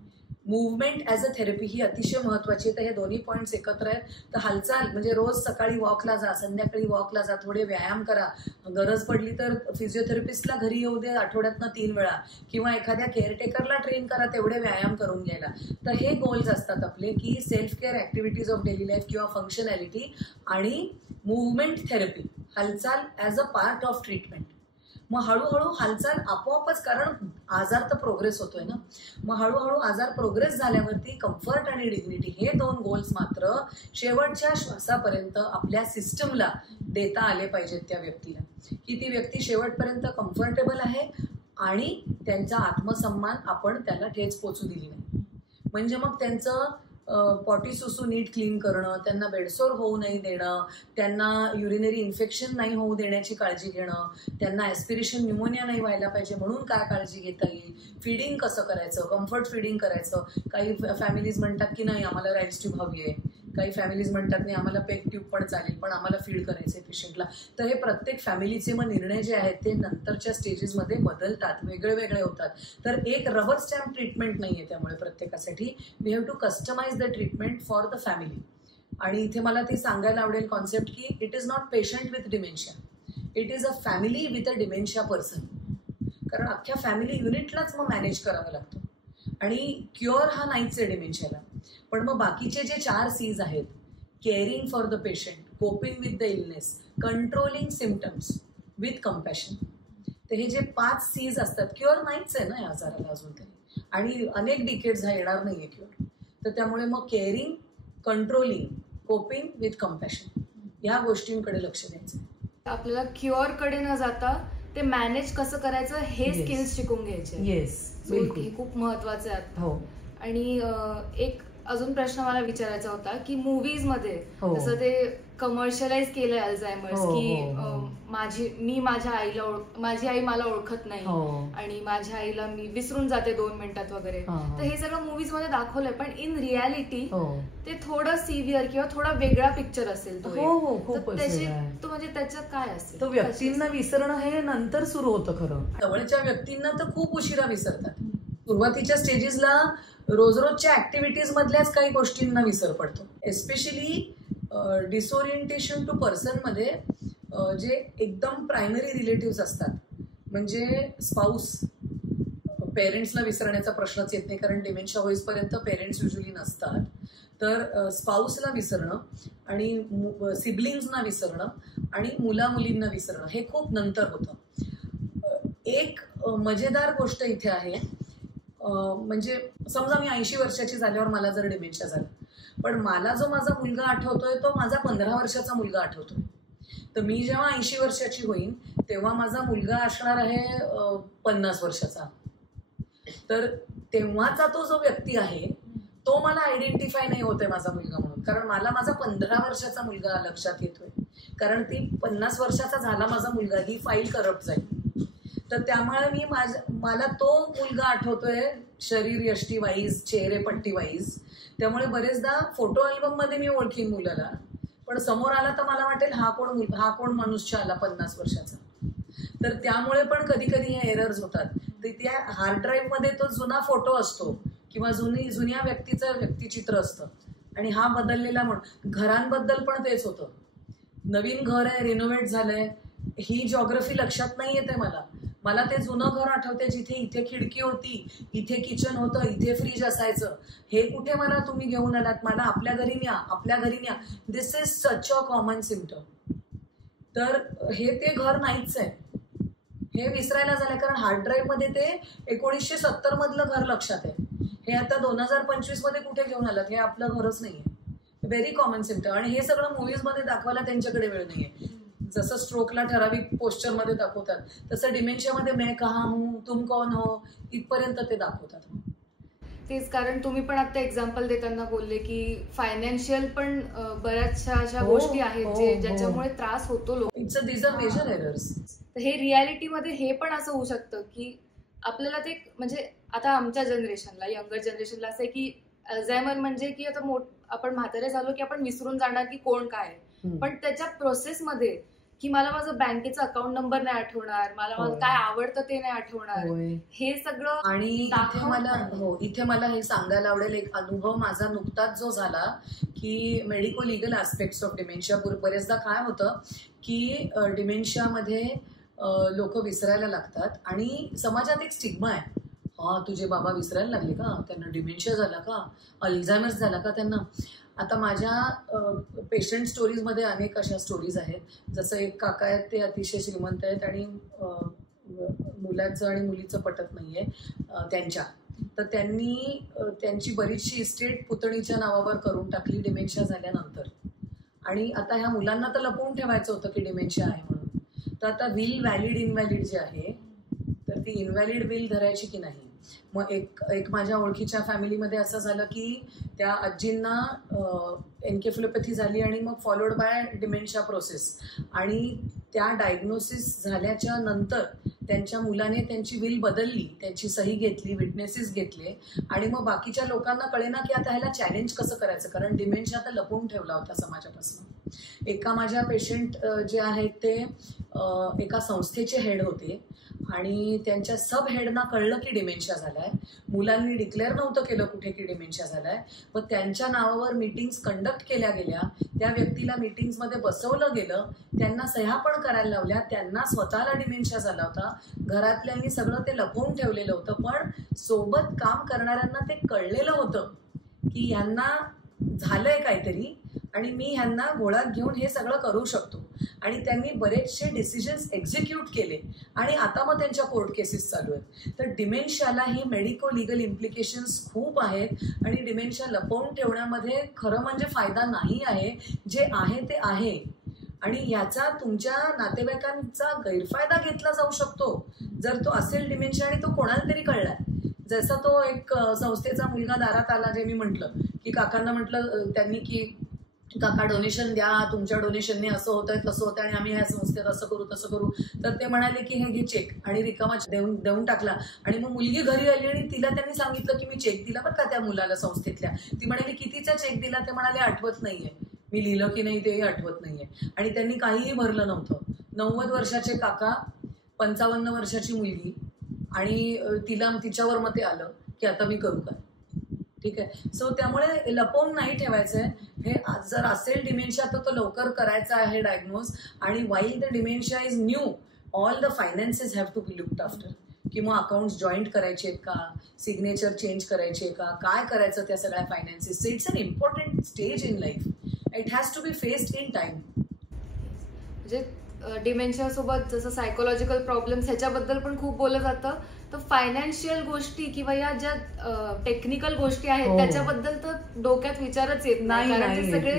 movement as a therapy ही अतिशय महत्त्वाची आहे. तर हे दोन्ही पॉईंट्स एकत्र आहेत. तर हालचाल म्हणजे रोज सकाळी वॉकला जा, संध्याकाळी वॉकला जा, थोडे व्यायाम करा. गरज पडली तर फिजिओथेरपिस्टला घरी येऊ दे आठवड्यातनं 3 वेळा, किंवा एखाद्या केअरटेकरला ट्रेन करा तेवढे व्यायाम करून घ्यायला. तर हे गोल्स असतात आपले, की self care, activities of daily life किंवा फंक्शनॅलिटी आणि मूवमेंट थेरपी, हालचाल as a part of treatment. मग हळूहळू हालचाल आपोआपच, कारण आजार तर प्रोग्रेस होतोय ना, मग हळूहळू आजार प्रोग्रेस झाल्यावरती कम्फर्ट आणि डिग्निटी हे 2 गोल्स मात्र शेवटच्या श्वासापर्यंत आपल्या सिस्टमला देता आले पाहिजेत त्या व्यक्तीला, की ती व्यक्ती शेवटपर्यंत कम्फर्टेबल आहे आणि त्यांचा आत्मसन्मान आपण त्याला ठेच पोचू दिली नाही. म्हणजे मग त्यांचं पॉटी सुसू नीट क्लीन करणं, त्यांना बेडसोर होऊ नाही देणं, त्यांना युरिनरी इन्फेक्शन नाही होऊ देण्याची काळजी घेणं, त्यांना ॲस्पिरेशन न्यूमोनिया नाही व्हायला पाहिजे म्हणून काय काळजी घेता येईल, फिडिंग कसं करायचं, कम्फर्ट फिडिंग करायचं. काही फॅमिलीज म्हणतात की नाही आम्हाला राईस ट्यूब हवी आहे, काही फॅमिलीज म्हणतात नाही आम्हाला पेक ट्यूब पण चालेल, पण आम्हाला फीड करायचं आहे पेशंटला. तर हे प्रत्येक फॅमिलीचे मग निर्णय जे आहेत ते नंतरच्या स्टेजेसमध्ये बदलतात, वेगळे वेगळे होतात. तर एक रबर स्टॅम्प ट्रीटमेंट नाही आहे त्यामुळे प्रत्येकासाठी. We have to customize the treatment for the family. आणि इथे मला ते सांगायला आवडेल कॉन्सेप्ट की it is not patient with dementia, it is a family with a dementia person. कारण अख्ख्या फॅमिली युनिटलाच मग मॅनेज करावं लागतं. आणि क्युअर हा नाहीच आहे डिमेन्शियाला. पण मग बाकीचे जे 4 C's आहेत, caring for the patient, coping with the illness, controlling symptoms with compassion, तर हे जे 5 C's असतात, क्युअर नाहीच आहे ना या आजाराला अजून तरी, आणि अनेक डिकेड्स हा येणार नाही आहे क्युअर. तर त्यामुळे मग caring, controlling, coping with compassion ह्या गोष्टींकडे लक्ष द्यायचं. आपल्याला क्युअरकडे न जाता ते मॅनेज कसं करायचं हे स्किल्स शिकून घ्यायचे. येस, बिलकुल, हे खूप महत्वाचं आहे. हो. आणि एक अजून प्रश्न मला विचारायचा होता की मूवीज मध्ये जसं ते कमर्शियलाइज केलंय अल्झायमर्स की माझी आई मला ओळखत नाही आणि माझ्या आईला मी विसरून जाते 2 मिनिटात वगैरे, तर हे सगळं मूवीज मध्ये दाखवलंय. पण इन रियालिटी ते थोडं सिव्हिअर किंवा थोडा वेगळा पिक्चर असेल तो म्हणजे त्याच्यात काय असेल? तो व्यक्तींना विसरणं हे नंतर सुरू होतं. खरं जवळच्या व्यक्तींना तर खूप उशिरा विसरतात. सुरुवातीच्या स्टेजेसला रोज रोजच्या ऍक्टिव्हिटीज मधल्याच काही गोष्टींना विसर पडतो. एस्पेशली डिसओरिएंटेशन टू पर्सन मध्ये जे एकदम प्रायमरी रिलेटिव्ह असतात, म्हणजे स्पाऊस, पेरेंट्सला विसरण्याचा प्रश्नच येत नाही कारण डिमेन्शिया होईपर्यंत पेरेंट्स युजली नसतात. तर स्पाऊसला विसरणं आणि सिबलिंग्सना विसरणं आणि मुलींना विसरणं हे खूप नंतर होतं. एक मजेदार गोष्ट इथे आहे, म्हणजे समजा मी 80 वर्षाची झाल्यावर मला जर डिमेन्शिया झालं, पण मला जो माझा मुलगा आठवतोय तो माझा 15 वर्षाचा मुलगा आठवतोय. तर मी जेव्हा 80 वर्षाची होईन तेव्हा माझा मुलगा असणार आहे 50 वर्षाचा. तर तेव्हाचा तो जो व्यक्ती आहे तो मला आयडेंटिफाय नाही होतोय माझा मुलगा म्हणून, कारण मला माझा 15 वर्षाचा मुलगा लक्षात येतोय, कारण ती 50 वर्षाचा झाला माझा मुलगा, ही फाईल करप्ट जाईल. तर त्यामुळे मला तो मुलगा आठवतोय शरीर यष्टी वाईज, चेहरेपट्टी वाईज. त्यामुळे बरेचदा फोटो अल्बम मध्ये मी ओळखीन मुलाला, पण समोर आला तर मला वाटेल हा कोण मनुष्य आला 50 वर्षाचा. तर त्यामुळे पण कधी कधी हे एरर्स होतात. तर त्या हार्ड ड्राईव्ह मध्ये तो जुना फोटो असतो किंवा जुन्या व्यक्तीचं व्यक्तिचित्र असतं आणि हा बदललेला म्हणून. घरांबद्दल पण तेच होतं. नवीन घर आहे, रिनोव्हेट झालंय, ही जॉग्रफी लक्षात नाही येते मला ते जुनं घर आठवते जिथे इथे खिडकी होती, इथे किचन होतं, इथे फ्रीज असायचं. हे कुठे मला तुम्ही घेऊन आलात? मला आपल्या घरी न्या. This is such a common symptom. तर हे ते घर नाहीच आहे, हे विसरायला झालंय. कारण हार्ड ड्राईव्ह मध्ये ते 1970 मधलं घर लक्षात आहे, हे आता 2025 मध्ये कुठे घेऊन आलात? हे आपलं घरच नाहीये. Very common symptom. आणि हे सगळं मूवीज मध्ये दाखवायला त्यांच्याकडे वेळ नाहीये. जसं स्ट्रोकला ठराविक पोस्चर मध्ये दाखवतात, तसं डिमेन्शियामध्ये मैं कहा हूं, तुम कौन हो, इथपर्यंत ते दाखवतात. तेच, कारण तुम्ही पण आता एक्झाम्पल देताना बोलले की फायनान्शियल पण बऱ्याचशा अशा गोष्टी आहेत ज्याच्यामुळे त्रास होतो लोक. These are major errors. तर हे रियालिटीमध्ये हे पण असं होऊ शकतं की आपल्याला ते, म्हणजे आता आमच्या जनरेशनला, यंगर जनरेशनला असं आहे की अल्झायमर म्हणजे की आता आपण म्हातारे झालो की आपण विसरून जाणार की कोण काय आहे. पण त्याच्या प्रोसेसमध्ये की मला माझं बँकेचा अकाउंट नंबर नाही आठवणार, मला माझं काय आवडतं ते नाही आठवणार, हे सगळं. आणि इथे मला हे सांगायला आवडेल, एक अनुभव माझा नुकताच जो झाला की medico legal aspects of dementia. बरेचदा काय होतं की डिमेन्शियामध्ये लोक विसरायला लागतात आणि समाजात एक स्टिग्मा आहे, हा तुझे बाबा विसरायला लागले का, त्यांना डिमेन्शिया झाला का, अल्झायमर्स झाला का त्यांना. आता माझ्या पेशंट स्टोरीजमध्ये अनेक अशा स्टोरीज आहेत. जसं एक काका आहेत, ते अतिशय श्रीमंत आहेत आणि मुलाचं आणि मुलीचं पटत नाहीये त्यांच्या. तर त्यांनी त्यांची बरीचशी इस्टेट पुतणीच्या नावावर करून टाकली डिमेन्शिया झाल्यानंतर. आणि आता ह्या मुलांना तर लपवून ठेवायचं होतं की डिमेन्शिया आहे म्हणून. तर आता विल व्हॅलिड इनव्हॅलिड जे आहे, तर ती इनव्हॅलिड विल धरायची की नाही. मग एक माझ्या ओळखीच्या फॅमिलीमध्ये असं झालं की त्या आजींना एन्केफेलोपॅथी झाली आणि मग फॉलोड बाय डिमेन्शिया प्रोसेस. आणि त्या डायग्नोसिस झाल्याच्या नंतर त्यांच्या मुलाने त्यांची विल बदलली, त्यांची सही घेतली, विटनेसेस घेतले आणि मग बाकीच्या लोकांना कळेना की आता ह्याला चॅलेंज कसं करायचं, कारण डिमेन्शिया आता लपवून ठेवला होता समाजापासून. एका माझ्या पेशंट जे आहेत ते एका संस्थेचे हेड होते आणि त्यांच्या सब हेडना कळलं की डिमेन्शिया झालाय. मुलांनी डिक्लेअर नव्हतं केलं कुठे की डिमेन्शिया झालाय, पण त्यांच्या नावावर मीटिंग्स कंडक्ट केल्या गेल्या, त्या व्यक्तीला मीटिंग्समध्ये बसवलं गेलं, त्यांना सह्या पण करायला लावल्या. त्यांना स्वतःला डिमेन्शिया झाला होता, घरातल्यांनी सगळं ते लपवून ठेवलेलं होतं, पण सोबत काम करणाऱ्यांना ते कळलेलं होतं की ह्यांना झालंय काहीतरी आणि मी ह्यांना गोळात घेऊन हे सगळं करू शकतो. आणि त्यांनी बरेचसे डिसिजन्स एक्झिक्यूट केले आणि आता मग त्यांच्या कोर्ट केसेस चालू आहेत. तर डिमेन्शियाला ही मेडिको लिगल इम्प्लिकेशन्स खूप आहेत आणि डिमेन्शिया लपवून ठेवण्यामध्ये खरं म्हणजे फायदा नाही आहे. जे आहे ते आहे आणि याचा तुमच्या नातेवाईकांचा गैरफायदा घेतला जाऊ शकतो जर तो असेल डिमेन्शिया आणि तो कोणाला तरी कळलाय. जसं तो एक संस्थेचा मुलगा दारात आला, जे मी म्हटलं की काकांना म्हटलं त्यांनी की काका डोनेशन द्या, तुमच्या डोनेशनने असं होतंय तसं होतंय आणि आम्ही ह्या संस्थेत असं करू तसं करू. तर ते म्हणाले की हे घे चेक, आणि रिकामा देऊन टाकला. आणि मग मुलगी घरी आली आणि तिला त्यांनी सांगितलं की मी चेक दिला बरं का त्या मुलाला संस्थेतल्या. ती म्हणाली कितीचा चेक दिला? ते म्हणाले आठवत नाहीये, मी लिहिलं की नाही तेही आठवत नाहीये. आणि त्यांनी काहीही भरलं नव्हतं. 90 वर्षाचे काका, 55 वर्षाची मुलगी, आणि तिच्यावर मग ते आलं की आता मी करू काय. ठीक आहे. सो त्यामुळे लपवून नाही ठेवायचंय हे. जर असेल डिमेन्शिया तर तो लवकर करायचा आहे डायग्नोज. आणि while the dementia is new, all the finances have to be looked after. किंवा अकाउंट्स जॉईंट करायचे आहेत का, सिग्नेचर चेंज करायचे का, काय करायचं त्या सगळ्या finances. So it's an important stage in life. It has to be faced in time. म्हणजे डिमेन्शिया सोबत जसं सायकोलॉजिकल प्रॉब्लेम्स ह्याच्याबद्दल पण खूप बोललं जातं, तर फायनान्शियल गोष्टी किंवा या ज्या टेक्निकल गोष्टी आहेत त्याच्याबद्दल तर डोक्यात विचारच येत नाही, कारण ते सगळे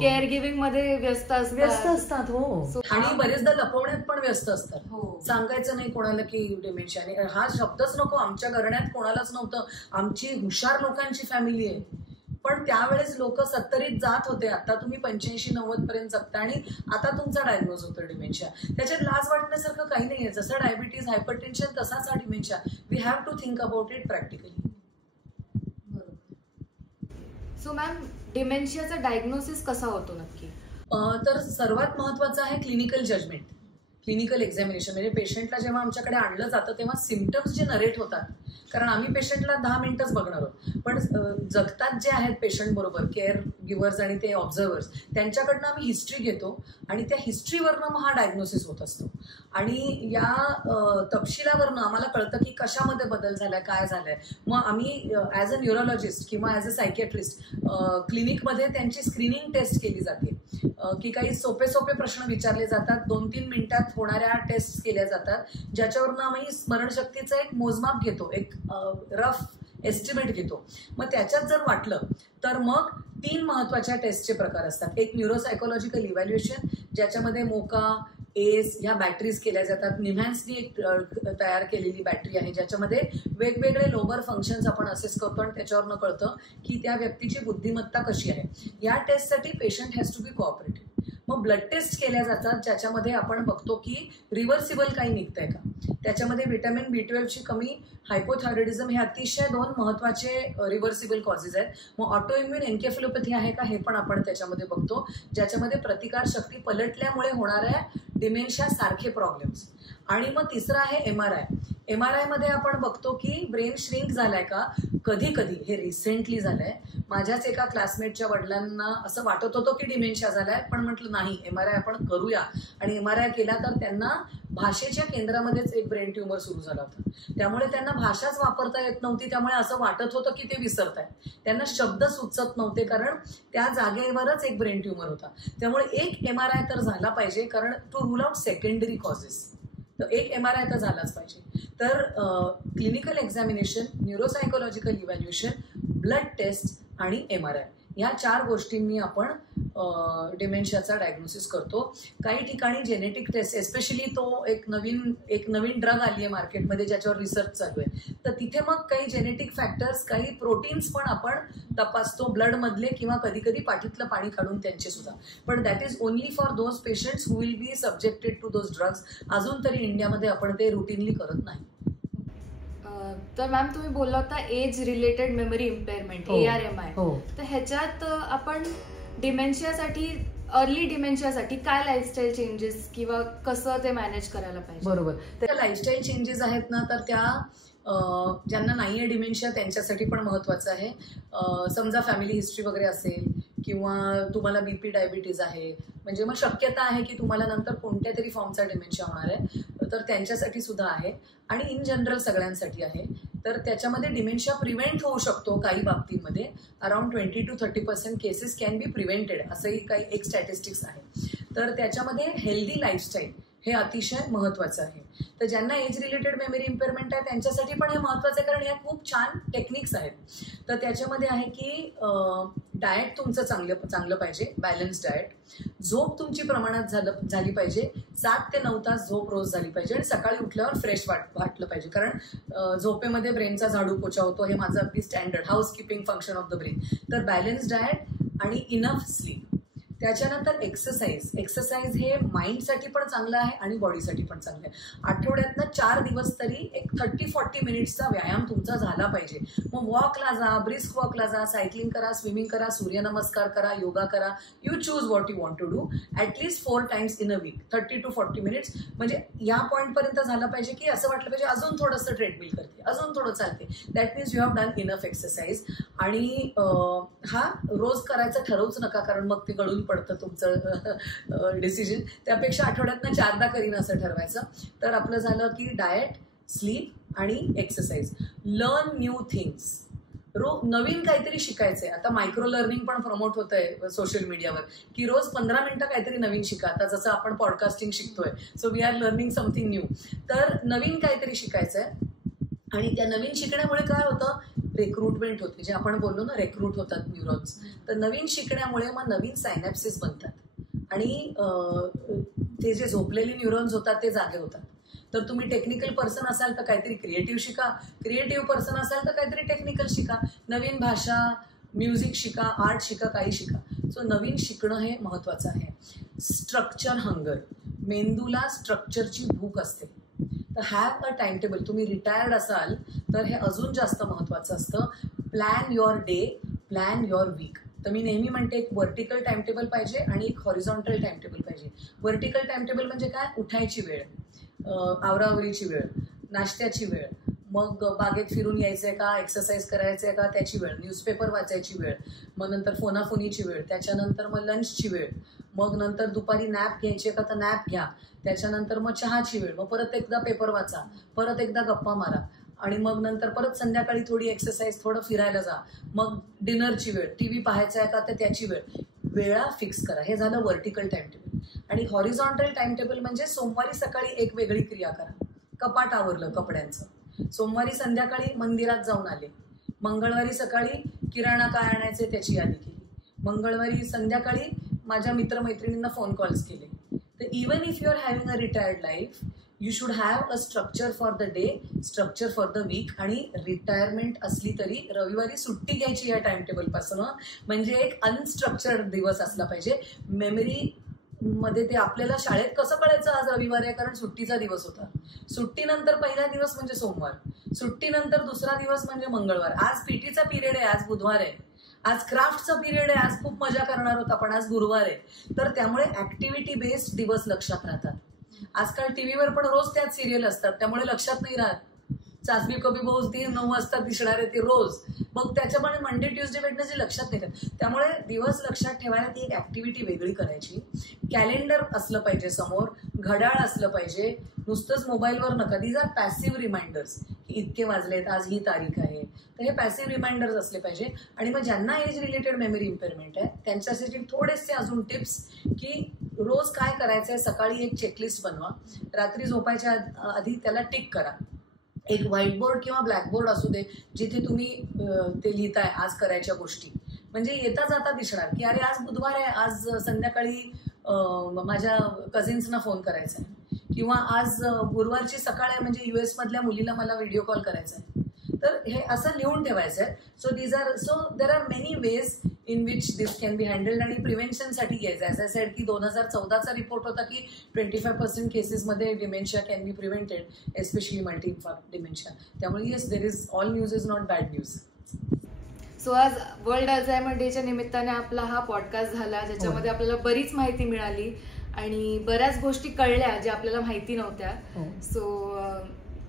केअर गिव्हिंग मध्ये व्यस्त असतात. आणि बरेचदा लपवण्यात पण व्यस्त असतात. सांगायचं नाही कोणाला की डिमेन्शिया. आणि हा शब्दच नको, आमच्या घराण्यात कोणालाच नव्हतं. आमची हुशार लोकांची फॅमिली आहे, पण त्यावेळेस लोक 70 जात होते. आता तुम्ही 85-90 पर्यंत जगता आणि आता तुमचा डायग्नोज होतो डिमेन्शिया. त्याच्यात लाज वाटण्यासारखं काही नाहीये. जसं डायबिटीज, हायपरटेन्शन तसाच हा dementia. We have to think about it practically. So ma'am, डिमेन्शियाचा डायग्नोसिस कसा होतो नक्की? तर सर्वात महत्वाचं आहे क्लिनिकल जजमेंट, क्लिनिकल एक्झामिनेशन. म्हणजे पेशंटला जेव्हा आमच्याकडे आणलं जातं तेव्हा सिम्पटम्स जे नरेट होतात, कारण आम्ही पेशंटला 10 मिनिटच बघणार आहोत, पण जगतात जे आहेत पेशंट बरोबर केअर गिव्हर्स आणि ते ऑब्झर्वर्स, त्यांच्याकडनं आम्ही हिस्ट्री घेतो आणि त्या हिस्ट्रीवरनं मग हा डायग्नोसिस होत असतो. आणि या तपशिलावरनं आम्हाला कळतं की कशामध्ये बदल झालाय, काय झालंय. मग आम्ही ॲज अ न्यूरोलॉजिस्ट किंवा ॲज अ सायकियाट्रिस्ट क्लिनिकमध्ये त्यांची स्क्रीनिंग टेस्ट केली जाते की काही सोपे प्रश्न विचारले जातात. 2-3 मिनिटात होणाऱ्या टेस्ट केल्या जातात, ज्याच्यावरनं आम्ही स्मरणशक्तीचं एक मोजमाप घेतो, एक रफ एस्टिमेट घेतो. मग त्याच्यात जर वाटलं तर मग 3 महत्वाच्या टेस्टचे प्रकार असतात. एक न्यूरोसायकोलॉजिकल इव्हॅल्युएशन, ज्याच्यामध्ये मोका, एस ह्या बॅटरीज केल्या जातात. निम्हॅन्सनी एक तयार केलेली बॅटरी आहे, ज्याच्यामध्ये वेगवेगळे लोबर फंक्शन्स आपण असेस करतो आणि त्याच्यावरनं कळतं की त्या व्यक्तीची बुद्धिमत्ता कशी आहे. या टेस्टसाठी patient has to be cooperative. मग ब्लड टेस्ट केल्या जातात, ज्याच्यामध्ये आपण बघतो की रिव्हर्सिबल काही निघतंय का. त्याच्यामध्ये व्हिटॅमिन B12ची कमी, हायपोथायरॉइडिझम हे अतिशय 2 महत्वाचे रिव्हर्सिबल कॉजेस आहेत. मग ऑटोइम्युन एन्केफेलोपॅथी आहे का हे पण आपण त्याच्यामध्ये बघतो, ज्याच्यामध्ये प्रतिकारशक्ती पलटल्यामुळे होणाऱ्या डिमेन्शिया सारखे प्रॉब्लेम्स. आणि मग तिसरं आहे MRI. MRI मध्ये आपण बघतो की ब्रेन श्रिंक झालाय का. कधी कधी हे रिसेंटली झालंय, माझ्याच एका क्लासमेटच्या वडिलांना असं वाटत होतं की डिमेन्शिया झालाय, पण म्हटलं नाही MRI आपण करूया. आणि MRI केला तर त्यांना भाषेच्या केंद्रामध्येच एक ब्रेन ट्युमर सुरू झाला होता. त्यामुळे त्यांना भाषाच वापरता येत नव्हती. त्यामुळे असं वाटत होतं की ते विसरताय, त्यांना शब्द सुचत नव्हते, कारण त्या जागेवरच एक ब्रेन ट्युमर होता. त्यामुळे एक MRI तर झाला पाहिजे, कारण to rule out secondary causes. तर एक MRI तर झालाच पाहिजे. तर clinical examination, neuropsychological evaluation, blood test आणि MRI या 4 गोष्टींनी आपण डिमेन्शियाचा डायग्नोसिस करतो. काही ठिकाणी जेनेटिक टेस्ट, एस्पेशली तो एक नवीन ड्रग आली आहे मार्केटमध्ये ज्याच्यावर रिसर्च चालू आहे, तर तिथे मग काही जेनेटिक फॅक्टर्स, काही प्रोटीन्स पण आपण तपासतो ब्लडमधले, किंवा कधी कधी पाठीतलं पाणी काढून त्यांचे सुद्धा. पण that is only for those patients who will be subjected to those drugs. अजून तरी इंडियामध्ये आपण ते रुटीनली करत नाही. तर मॅम, तुम्ही बोलला होता age related memory impairment, ARMI. तर ह्याच्यात आपण डिमेन्शियासाठी, अर्ली डिमेन्शियासाठी काय लाईफस्टाईल चेंजेस किंवा कसं ते मॅनेज करायला पाहिजे? बरोबर. त्या लाईफस्टाईल चेंजेस आहेत ना, तर त्या ज्यांना नाहीये डिमेन्शिया त्यांच्यासाठी पण महत्वाचं आहे. समजा फॅमिली हिस्ट्री वगैरे असेल, किंवा तुम्हाला BP डायबिटीज आहे, म्हणजे मग शक्यता आहे की तुम्हाला नंतर कोणत्या तरी फॉर्मचा डिमेन्शिया होणार आहे, तर त्यांच्यासाठी सुद्धा आहे. आणि इन जनरल सगळ्यांसाठी आहे. तर त्याच्यामध्ये डिमेन्शिया प्रिव्हेंट होऊ शकतो काही बाबतीमध्ये. Around 20 to 30% cases can be prevented, असंही काही एक स्टॅटिस्टिक्स आहे. तर त्याच्यामध्ये हेल्दी लाईफस्टाईल हे अतिशय महत्वाचं आहे. तर ज्यांना एज रिलेटेड मेमरी इम्पेअरमेंट आहे त्यांच्यासाठी पण हे महत्वाचं आहे, कारण ह्या खूप छान टेक्निक्स आहेत. तर त्याच्यामध्ये आहे की डाएट तुमचं चांगलं पाहिजे, बॅलन्स डाएट. झोप तुमची प्रमाणात झाली पाहिजे. 7 ते 9 तास झोप रोज झाली पाहिजे आणि सकाळी उठल्यावर फ्रेश वाटलं पाहिजे, कारण झोपेमध्ये ब्रेनचा झाडू पोछा होतो. हे माझं अगदी standard house keeping function of the brain. तर बॅलन्स डाएट आणि इनफ स्लीप. त्याच्यानंतर एक्सरसाइज हे माइंडसाठी पण चांगलं आहे आणि बॉडीसाठी पण चांगलं आहे. आठवड्यातनं 4 दिवस तरी एक 30-40 मिनिट्सचा व्यायाम तुमचा झाला पाहिजे. मग वॉकला जा, ब्रिस्क वॉकला जा, सायकलिंग करा, स्विमिंग करा, सूर्यनमस्कार करा, योगा करा. You choose what you want to do. At least 4 times in a week, 30 to 40 minutes. म्हणजे या पॉईंटपर्यंत झालं पाहिजे की असं वाटलं पाहिजे अजून थोडंसं ट्रेडमिल करते, अजून थोडं चालते. That means you have done enough exercise. आणि हा रोज करायचं ठरवूच नका, कारण मग ते गळून पडतं तुमचं डिसिजन. त्यापेक्षा आठवड्यातनं 4दा करीन असं ठरवायचं. तर आपलं झालं की डाएट, स्लीप आणि एक्सरसाइज. Learn new things. नवीन काहीतरी शिकायचंय. आता मायक्रो लर्निंग पण प्रमोट होत आहे सोशल मीडियावर की रोज 15 मिनिटं काहीतरी नवीन शिका. आता जसं आपण पॉडकास्टिंग शिकतोय, so we are learning something new. तर नवीन काहीतरी शिकायचंय आणि त्या नवीन शिकण्यामुळे काय होतं, रिक्रुटमेंट होते. जे आपण बोललो ना, रिक्रूट होतात न्यूरॉन्स. तर नवीन शिकण्यामुळे मग नवीन सायनॅप्सिस बनतात आणि ते जे झोपलेले न्यूरॉन्स होतात ते जागे होतात. तर तुम्ही टेक्निकल पर्सन असाल तर काहीतरी क्रिएटिव्ह शिका, क्रिएटिव्ह पर्सन असाल तर काहीतरी टेक्निकल शिका, नवीन भाषा, म्युझिक शिका, आर्ट शिका, काही शिका. सो नवीन शिकणं हे महत्त्वाचं आहे. Structure hunger. मेंदूला स्ट्रक्चरची भूक असते. तर हॅव अ टाइम टेबल. तुम्ही रिटायर्ड असाल तर हे अजून जास्त महत्त्वाचं असतं. Plan your day, plan your week. तर मी नेहमी म्हणते एक व्हर्टिकल टाइम टेबल पाहिजे आणि एक हॉरिझॉन्टल टाइम टेबल पाहिजे. व्हर्टिकल टाइम टेबल म्हणजे काय, उठायची वेळ, आवरावरीची वेळ, नाश्त्याची वेळ, मग बागेत फिरून यायचंय का, एक्सरसाइज करायचंय का त्याची वेळ, न्यूजपेपर वाचायची वेळ, मग नंतर फोनाफोनीची वेळ, त्याच्यानंतर मग लंचची वेळ, मग नंतर दुपारी नॅप घ्यायची का तर नॅप घ्या, त्याच्यानंतर मग चहाची वेळ, मग परत एकदा पेपर वाचा, परत एकदा गप्पा मारा आणि मग नंतर परत संध्याकाळी थोडी एक्सरसाइज, थोडं फिरायला जा, मग डिनरची वेळ, टीव्ही पाहायचा आहे का तर त्याची वेळ. वेळा फिक्स करा. हे झालं व्हर्टिकल टाइम टेबल. आणि हॉरिझॉन्टल टाइम टेबल म्हणजे सोमवारी सकाळी एक वेगळी क्रिया करा. कपाट आवरलं कपड्यांचं, सोमवारी संध्याकाळी मंदिरात जाऊन आले, मंगळवारी सकाळी किराणा काय आणायचे त्याची यादी केली, मंगळवारी संध्याकाळी माझ्या मित्रमैत्रिणींना फोन कॉल्स केले. तर even if you are having a retired life, you should have a structure for the day, structure for the week. आणि रिटायरमेंट असली तरी रविवारी सुट्टी घ्यायची या टाइम टेबलपासून. म्हणजे एक अनस्ट्रक्चर्ड दिवस असला पाहिजे. मेमरी मध्ये ते आपल्याला शाळेत कसं कळायचं आज रविवार आहे, कारण सुट्टीचा दिवस होता. सुट्टीनंतर पहिला दिवस म्हणजे सोमवार, सुट्टीनंतर दुसरा दिवस म्हणजे मंगळवार. आज पीटीचा पिरियड आहे, आज बुधवार आहे, आज क्राफ्टचा पिरियड आहे, आज खूप मजा करणार होता पण आज गुरुवार आहे. तर त्यामुळे ऍक्टिव्हिटी बेस्ड दिवस लक्षात राहतात. आजकाल टीव्हीवर पण रोज त्याच सिरियल असतात, त्यामुळे लक्षात नाही राहत. चाचणी कभी बहु ती 9 वाजता दिसणार आहे ते रोज, मग त्याच्यामुळे मंडे ट्युजडे वेडनेसडे लक्षात नाही राहत. त्यामुळे दिवस लक्षात ठेवायला ती एक ऍक्टिव्हिटी वेगळी करायची. कॅलेंडर असलं पाहिजे समोर, घड्याळ असलं पाहिजे, नुसतंच मोबाईलवर नका. These are passive reminders. इतके वाजलेत, आज ही तारीख आहे, तर हे पॅसिव्ह रिमाइंडर्स असले पाहिजे. आणि मग ज्यांना एज रिलेटेड मेमरी इम्पेअरमेंट आहे त्यांच्यासाठी थोडेसे अजून टिप्स की रोज काय करायचं आहे. सकाळी एक चेकलिस्ट बनवा, रात्री झोपायच्या आधी त्याला टिक करा. एक व्हाईटबोर्ड किंवा ब्लॅकबोर्ड असू दे जिथे तुम्ही ते लिहिताय आज करायच्या गोष्टी, म्हणजे येता जाता दिसणार की अरे आज बुधवार आहे, आज संध्याकाळी माझ्या कझिन्सना फोन करायचा आहे, किंवा आज गुरुवारची सकाळ आहे म्हणजे US मधल्या मुलीला मला व्हिडिओ कॉल करायचा आहे. तर हे असं लिहून ठेवायचं आहे. So there are many ways in which this can be handheld. आणि प्रिव्हेन्शनसाठी घ्यायचं आहे. ॲज सेड की 2014चा रिपोर्ट होता की 25% केसेसमध्ये dementia can be prevented, especially multi infarct dementia. त्यामुळे yes, there is all news is not bad news. So आज world Alzheimer डेच्या निमित्ताने आपला हा पॉडकास्ट झाला, ज्याच्यामध्ये आपल्याला बरीच माहिती मिळाली आणि बऱ्याच गोष्टी कळल्या ज्या आपल्याला माहिती नव्हत्या. सो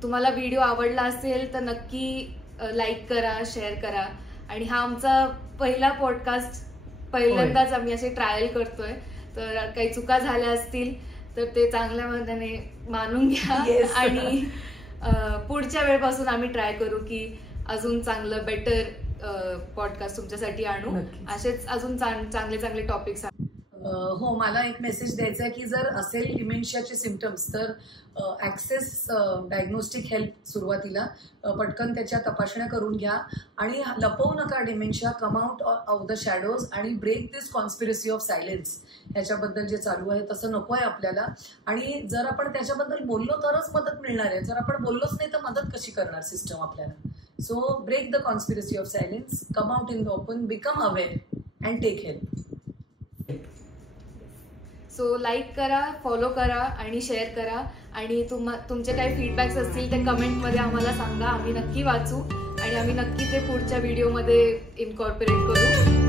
तुम्हाला व्हिडिओ आवडला असेल तर नक्की लाईक करा, शेअर करा. आणि हा आमचा पहिला पॉडकास्ट, पहिल्यांदाच आम्ही असे ट्रायल करतोय, तर काही चुका झाल्या असतील तर ते चांगल्या मनाने मानून घ्या. आणि पुढच्या वेळेपासून आम्ही ट्राय करू की अजून चांगलं बेटर पॉडकास्ट तुमच्यासाठी आणू. असेच अजून चांगले चांगले टॉपिक्स. हो, मला एक मेसेज द्यायचा आहे की जर असेल डिमेन्शियाचे सिम्पटम्स तर ॲक्सेस डायग्नोस्टिक हेल्प सुरुवातीला पटकन त्याच्या तपासण्या करून घ्या आणि लपवू नका dementia. Come out of the shadows आणि break this conspiracy of silence. ह्याच्याबद्दल जे चालू आहे तसं नको आहे आपल्याला. आणि जर आपण त्याच्याबद्दल बोललो तरच मदत मिळणार आहे. जर आपण बोललोच नाही तर मदत कशी करणार सिस्टम आपल्याला. So break the conspiracy of silence, come out in the open, become aware and take help. So like करा, फॉलो करा आणि शेअर करा. आणि तुमचे काही फीडबॅक्स असतील ते कमेंटमध्ये आम्हाला सांगा. आम्ही नक्की वाचू आणि आम्ही नक्की ते पुढच्या व्हिडिओमध्ये इनकॉर्पोरेट करू.